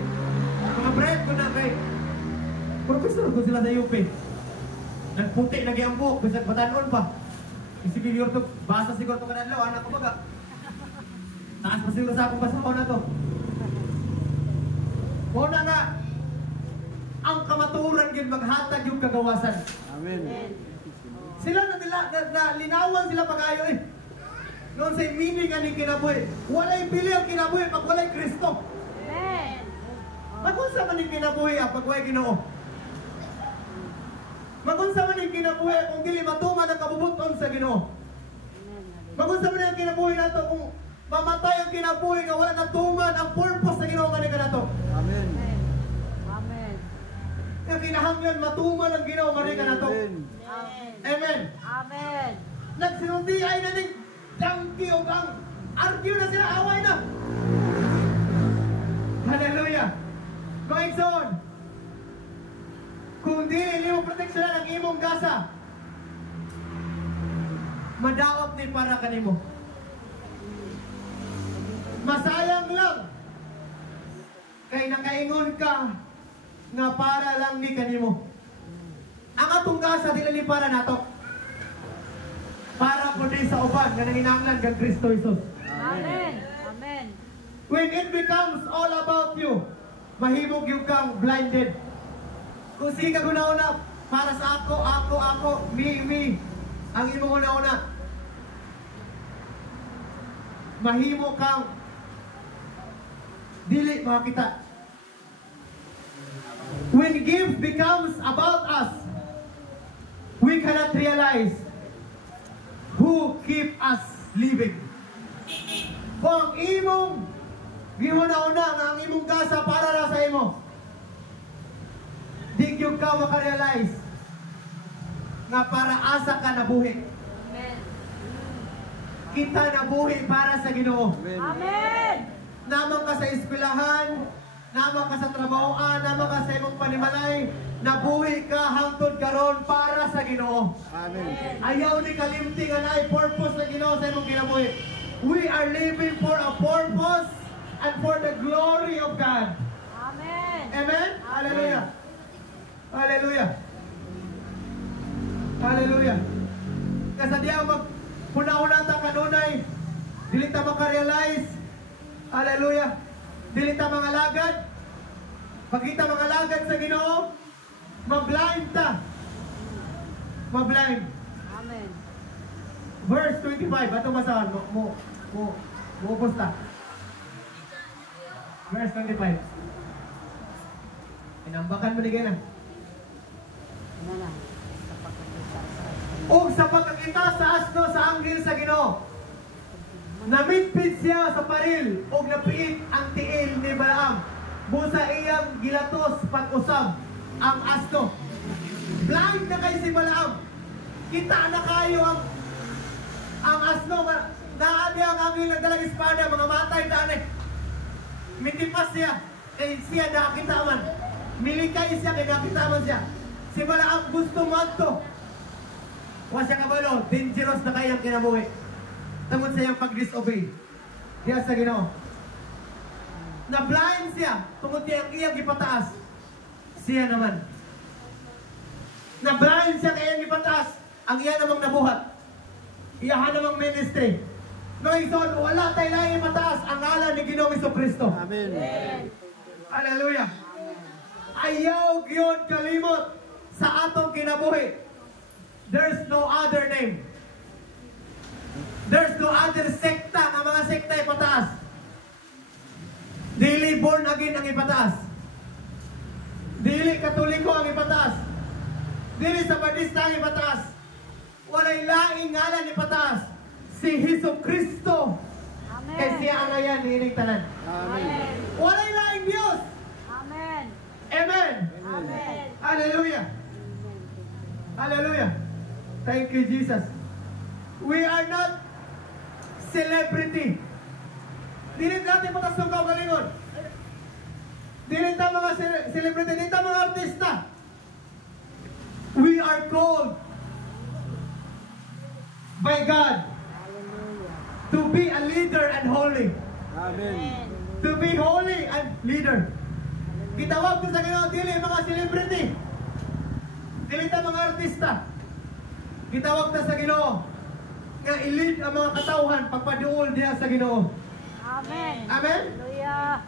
Mga bribe ko na kay profesor ko sila sa UP. Nagputi, nag-iambok, bisag batanon pa. Isigil to, basa siguro to kanadlaw, anak ko baga. Taas pa siguro sa akong basahon na to. Una nga, ang kamaturan yun maghatag yung kagawasan. Amen. Sila na linawan sila pag-ayo eh. Noon sa meaning nga ni kinabuhi. Walay pili ang kinabuhi pag walay Kristo. Amen. Magunsa man yung kinabuhi pag walay Ginoo. Magunsa man yung kinabuhi kung dili matuman ang kabubuton sa Ginoo. Magunsa man yung kinabuhi nato kung mamatay ang kinabuhi nga wala natuman ang purpose sa Ginoo kanina nato. Amen. nga kinahanglan matuman ang Ginoo marika nato. Amen. Amen. Amen. Nagsinundi ay na ning dangki o ang argue na sila, away na. Hallelujah. Going on. Kung di mo proteksyonan ang imong gasa, madaot ni para kanimo. Masayang lang kay nakaingon ka nga para lang ni kanimo. Ang atong gasa dili para nato. Para po di sa uban nga nanginahanglan kang Kristo Jesus. Amen. Amen. When it becomes all about you, mahimog yung kang blinded. Kung sige ka una-una, para sa ako, me, ang imong una-una, mahimo kang dili makita. When gift becomes about us, we cannot realize who keep us living. Kung ang imong gihuna-una nga ang imong gasa para na sa imo, di gyud ka makarealize nga para asa ka nabuhi. Amen. Kita nabuhi para sa Ginoo. Amen. Naman ka sa eskwelahan, naman ka sa trabahoan, naman ka sa imong panimalay, nabuhi ka hangtod karon para sa Ginoo. Amen. Ayaw ni kalimti nga naay purpose na Ginoo sa imong kinabuhi. We are living for a purpose and for the glory of God. Amen. Amen? Hallelujah. Hallelujah. Hallelujah. Kasadya magpuna-una ta kanunay, dili ta makarealize. Hallelujah. Dili ta mga lagad. Pagkita mga lagad sa Ginoo, mablind ta. Mablind. Amen. Verse 25, ato basahan mo pusta. Verse 25. Inambakan mo ni Gena. Ano na? Sa pagkakita sa O sa pagkakita sa asno sa anghel sa Ginoo, namitpit siya sa paril o napiit ang tiil ni Balaam. Busa iyang gilatos pag-usab ang asno. Blind na kay si Balaam. Kita na kayo ang asno. Naadi ang anghel na dalang espada, mga matay daan. Mitipas siya. Kay siya nakakita man. Milikay siya kay nakakita man siya. Si Balaam gusto mo ato. Wa siya kabalo, dangerous na kayang kinabuhi. Tungod sa iyang pag-disobey. Diya sa Ginoo. Na-blind siya, tungod niya ang iyang ipataas. Siya naman. Na-blind siya kaya iyang ipataas. Ang iya namang nabuhat. Iyahan namang ministry. Noong son, wala tayo na ipataas ang ngalan ni Ginoong Jesucristo. Amen. Hallelujah. Ayaw yun kalimot sa atong kinabuhi. There's no other name. There's no other sekta nga mga sekta ipataas. Dili born again ang ipataas. Dili katoliko ang ipataas. Dili Sabadista ang ipataas. Walay laing ngalan ipataas. Si Jesucristo. Amen. Kay siya ang ayan ni tanan. Amen. Walay laing Dios. Amen. Amen. Amen. Hallelujah. Hallelujah. Thank you, Jesus. We are not celebrity. Dili natin matasong kaugalingon. Dili ta mga celebrity, dili ta mga artista. We are called by God to be a leader and holy. Amen. To be holy and leader. Gitawag ko sa Ginoo dili mga celebrity. Dili ta mga artista. Gitawag ta sa Ginoo nga i-lead ang mga katawhan pagpaduol diha sa Ginoo. Amen. Amen? Hallelujah.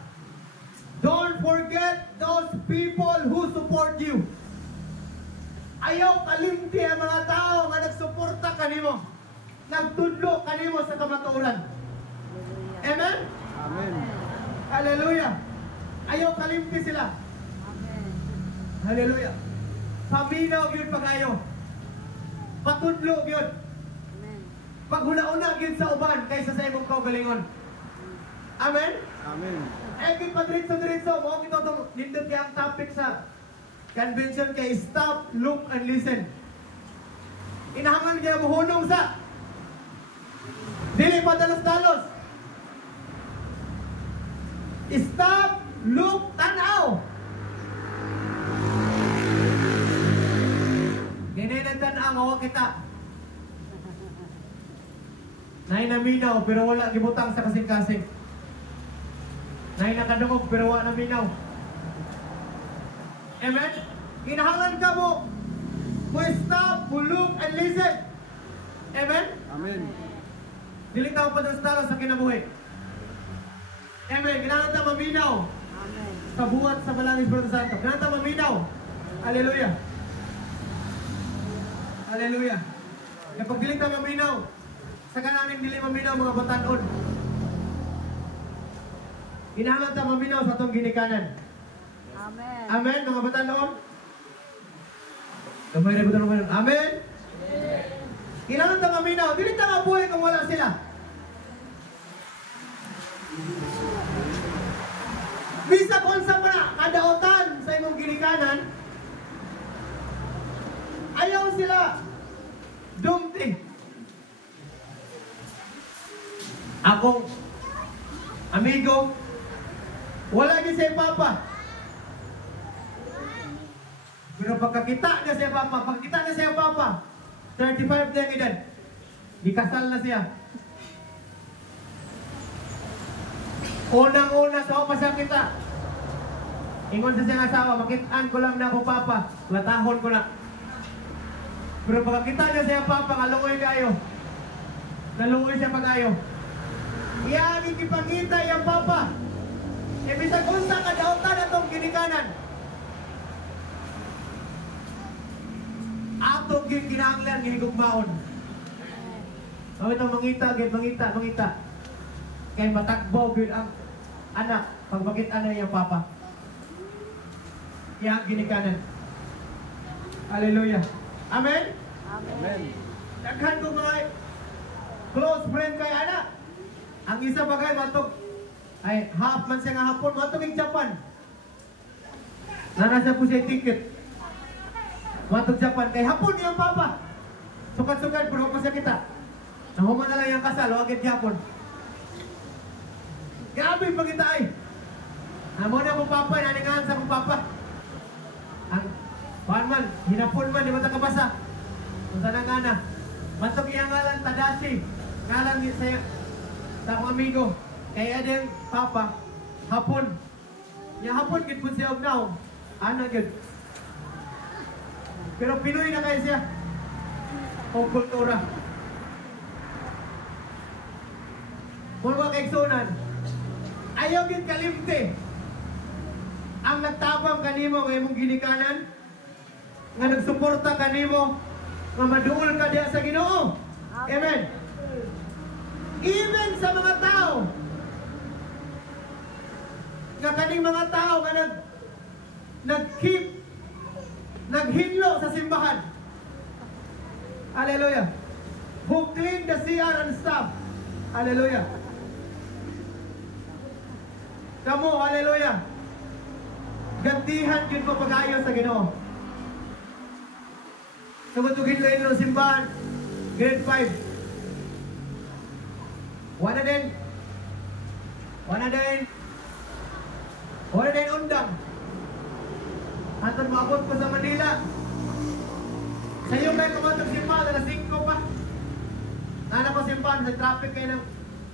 Don't forget those people who support you. Ayaw kalimti ang mga tao nga nagsuporta kanimo. Nagtudlo kanimo sa kamatuoran. Amen? Amen. Hallelujah. Ayaw kalimti sila. Amen. Hallelujah. Paminaw yun pag-ayo. Patudlo yun. Amen. Paghuna-una yun sa uban kaysa sa imong kaugalingon. Amen? Amen. Egi padritso-dritso mo kita itong nindot kaya ang topic sa convention kay stop, look, and listen. Inahangan kaya muhunong sa dili pa dalos-dalos. Stop, look, tanaw. Dinenatan ang awa kita. Nay naminaw pero wala gibutang sa kasing-kasing. Nay nakadungog pero wala naminaw. Amen? Kinahangan ka mo stop, mo look, and listen. Amen? Amen. Dili tao pa sa kinabuhi. Amen. Kailangan tayo maminaw. Amen. Sa buhat sa Malangis Espiritu Santo. Kailangan tayo maminaw. Hallelujah. Hallelujah. Kapag dili tayo maminaw, sa kananing dili maminaw mga batanon. Kailangan tayo maminaw sa itong ginikanan. Amen. Amen, mga batanon. Kamay na batanon kayo. Amen. Kailangan tayo maminaw. Dili tayo mabuhay kung wala sila. Bisa kung sa kadaotan sa imong ginikanan, ayaw sila dumti. Akong amigo, wala din siya papa. Pero pagkakita na siya papa, 35 na yung edad, ikasal na siya. Unang-una sa pa siya kita. Ingon sa siyang asawa, makitaan ko lang na ako papa, latahon ko na. Pero pagkakita niya siya papa, kalungoy kayo. Nalungoy siya pag-ayo. Iyagin kipangita yung papa. Ibisag unsa ka daotan atong ginikanan. Atong ginanglan gihigugmaon. Sabi itong mangita. Kaya matakbo gud ang anak pag makita na yung papa. Iyang ginikanan. Hallelujah. Amen? Amen. Daghan ko mga close friend kay anak. Ang isa bagay matog ay half man siya nga hapon matog ing Japan. Nana siya po siya ticket. Matog Japan kay hapon yung papa. Sukat-sukat pero pa siya kita. Nahuman na lang yung kasal, wagit Japon. Grabe pag kita ay. Amo na akong papa, naningahan sa akong papa. Ang man, hinapon man, di ba takabasa? Kung saan nga na. Matog iyang ngalan, Tadashi. Ngalan ni sa akong amigo. Kaya din, papa, hapon. Yung hapon, kitpun siya og naong. Ana, yun. Pero Pinoy na kayo siya. O kultura. Kung mga kaigsunan, ayaw yun kalimte. Ang nagtabang kanimo ng imong ginikanan, nga nagsuporta kanimo, nga maduol ka diya sa Ginoo. Amen. Even sa mga tao, nga kaning mga tao nga naghinlo sa simbahan. Hallelujah. Who clean the CR and stuff. Hallelujah. Kamu, hallelujah. Gantihan yun mo pag-ayo sa Ginoo. Sumutugin lang yung simbahan. Grade 5. Wala din undang. Anton maabot ko sa Manila. Sa iyo kayo kumatog simbahan, alas 5 pa. Nana ko simbahan, sa traffic kayo ng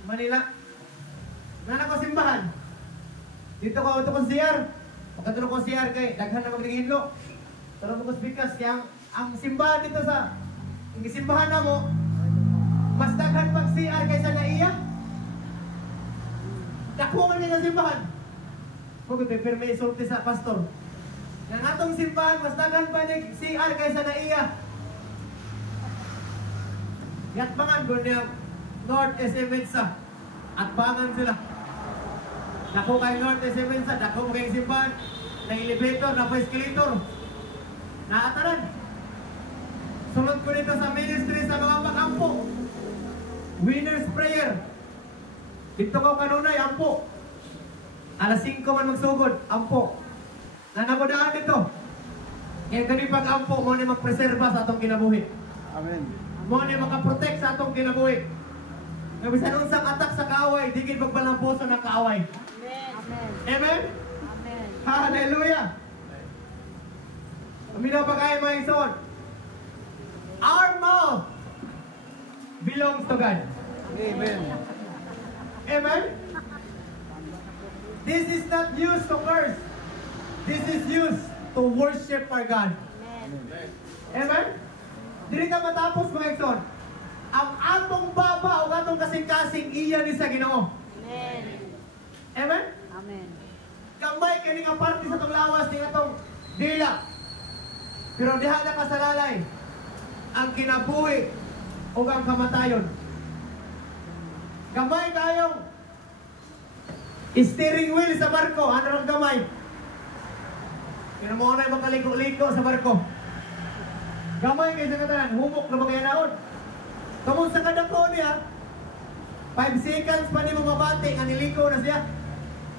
Manila. Nana ko simbahan. Dito ko auto kong CR. Pagkatulong ko CR kay daghan na magligilo. Tulong ko speakers kaya ang simbahan dito sa simbahan na mo mas daghan pag CR kaysa naiyak. Dakuhan niya sa simbahan. Huwag ito, pero may isulti sa pastor. Ang atong simbahan, mas daghan pa ni CR kaysa naiyak. Yatbangan ko niya North SM Mensa. At bangan sila. Dako kay North SM Mensa, dako mo kayong simbahan. Na elevator, na escalator. Naataran. Sunod ko dito sa ministry sa mga pag-ampo. Winner's prayer. Dito ko kanunay, ampo. Alas 5 man magsugod, ampo. Nanabodaan dito. Kaya kani pag-ampo mo ni magpreserba sa atong kinabuhi. Amen. Mo ni makaprotect sa atong kinabuhi. Nga bisan unsang atak sa kaaway, di gid magpalamposo ng kaaway. Amen. Amen? Amen. Hallelujah! Aminaw pa kayo mga ison. Our mouth belongs to God. Amen. Amen? This is not used to curse. This is used to worship our God. Amen. Amen? Dili ka matapos mga ison. Ang atong baba o atong kasing-kasing iya ni sa Ginoo. Amen. Amen? Amen. Kamay kini nga parte sa tong lawas ni atong dila. Pero diha na kasalalay ang kinabuhi o ang kamatayon. Gamay kayong steering wheel sa barko. Ano ang gamay? Kaya mo na makaliko-liko sa barko. Gamay kayo sa katanan. Humok na mga naon. Kamu sa kadako niya, 5 seconds pa ni mo mabati nga niliko na siya.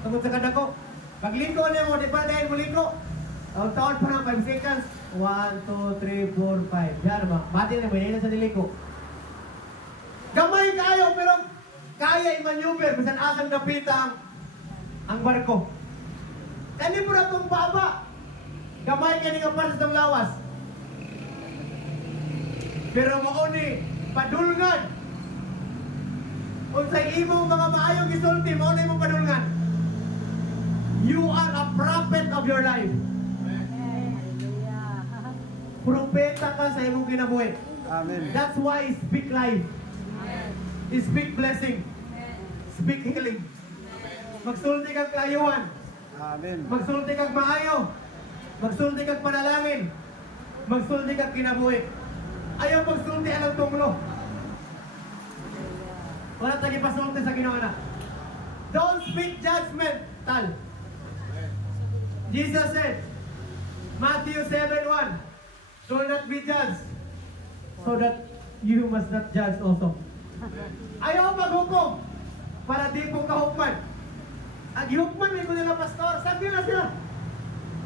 Kamu sa kadako. Pagliko niya mo, di pa dahil mo liko. Taon pa ng 5 seconds. 1, 2, 3, 4, 5. Yan ba? Bati na mo, yun sa niliko. Gamay kayo, pero kaya i-maneuver. Bisan asang napita ang barko. Kani mo na itong baba. Gamay ka nga para sa itong lawas. Pero mauni, padulngan. Kung sa imong mga maayong isulti, mauna imong padulngan. You are a prophet of your life. Hallelujah. Propeta ka sa imong kinabuhi. Amen. That's why speak life. Speak blessing. Speak healing. Magsulti kag kaayuhan. Amen. Magsulti kag maayo. Magsulti kag panalangin. Magsulti kag kinabuhi. Ayaw magsulti alang tunglo. Wala tagi pasulti sa Ginoo na. Don't speak judgment. Tal. Jesus said, Matthew 7:1, do not be judged, so that you must not judge also. Ayaw maghukom para di po kahukman. Ang ihukman may kunin na pastor, sabi na sila.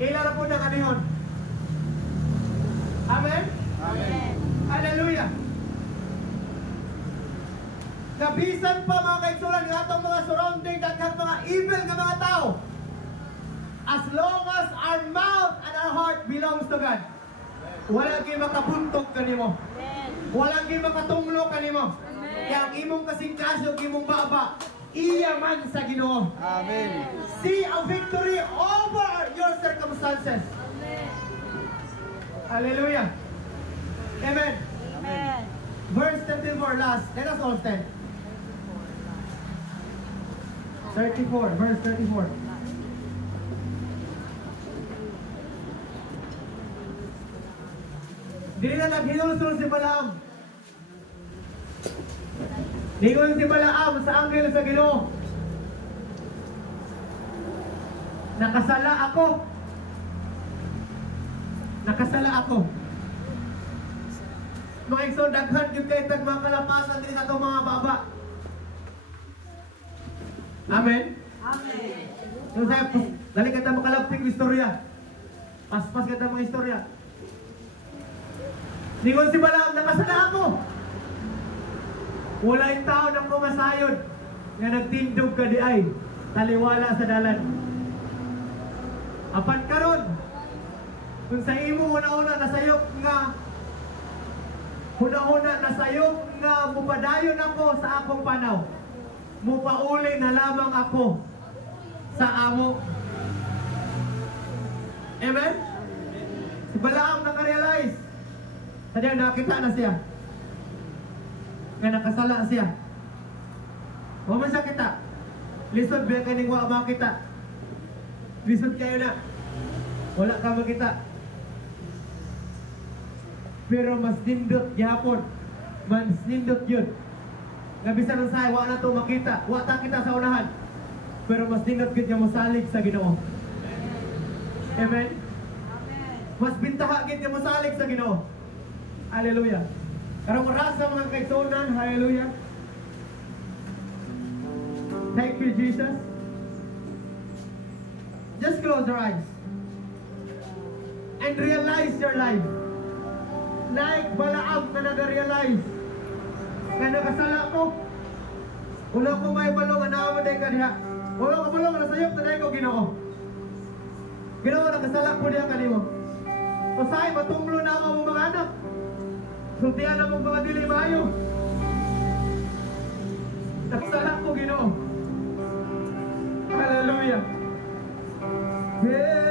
Kailan po ng anihon. Amen? Amen. Hallelujah. Nabisan pa mga kaigsulan ng atong mga surrounding daghang mga evil nga mga tao. As long as our mouth and our heart belongs to God, wala kayo makabuntog kanimo. Wala kayo makatunglo kanimo. Kaya ang imong kasingkasyo, imong baba, iya man sa Ginoo. Amen. See a victory over your circumstances. Hallelujah. Amen. Amen. Verse 34 last. Let us all stand. 34. Verse 34. Dili na naghinulsul si Balaam. Ningon si Balaam sa anghel sa Ginoo. Nakasala ako. Nakasala ako. Mga igsoon, daghan yung kayo mga kalapasan din sa itong mga baba. Amen? Amen. Yung sabi, dali kita makalaping istorya. Paspas kita mga istorya. Ningon si Balaam, nakasala ako. Wala yung tao ng kumasayod nga nagtindog ka di ay taliwala sa dalan. Apan karon, kung sa imo una-una nasayok nga una-una nasayok nga mupadayon ako sa akong panaw. Mupauli na lamang ako sa amo. Amen? Si Balaam nakarealize. Sadya nakita na siya. Nga nakasala siya. Huwag man siya kita. Lisod ba kaning wa makita. Lisod kayo na. Wala ka makita. Pero mas nindot gihapon. Mas nindot yun. Nga bisan ng sayo, wa na to makita. Wa ta kita sa unahan. Pero mas nindot gid nga mosalig sa Ginoo. Amen? Mas bintaha gid nga mosalig sa Ginoo. Hallelujah. Karong oras sa mga kaigsuonan, hallelujah. Thank you, Jesus. Just close your eyes. and realize your life. Like Balaam na nag-realize nga nakasala ko. Wala ko may balong nga naamaday ka diha. Wala ko balong nga nasayop na ko Ginoo. Ginoo, nakasala ko diha kanimo. So say matunglo na mo mga anak. Sultihan na mo mga dili maayo. Nakasala ko Ginoo. Hallelujah. Yeah.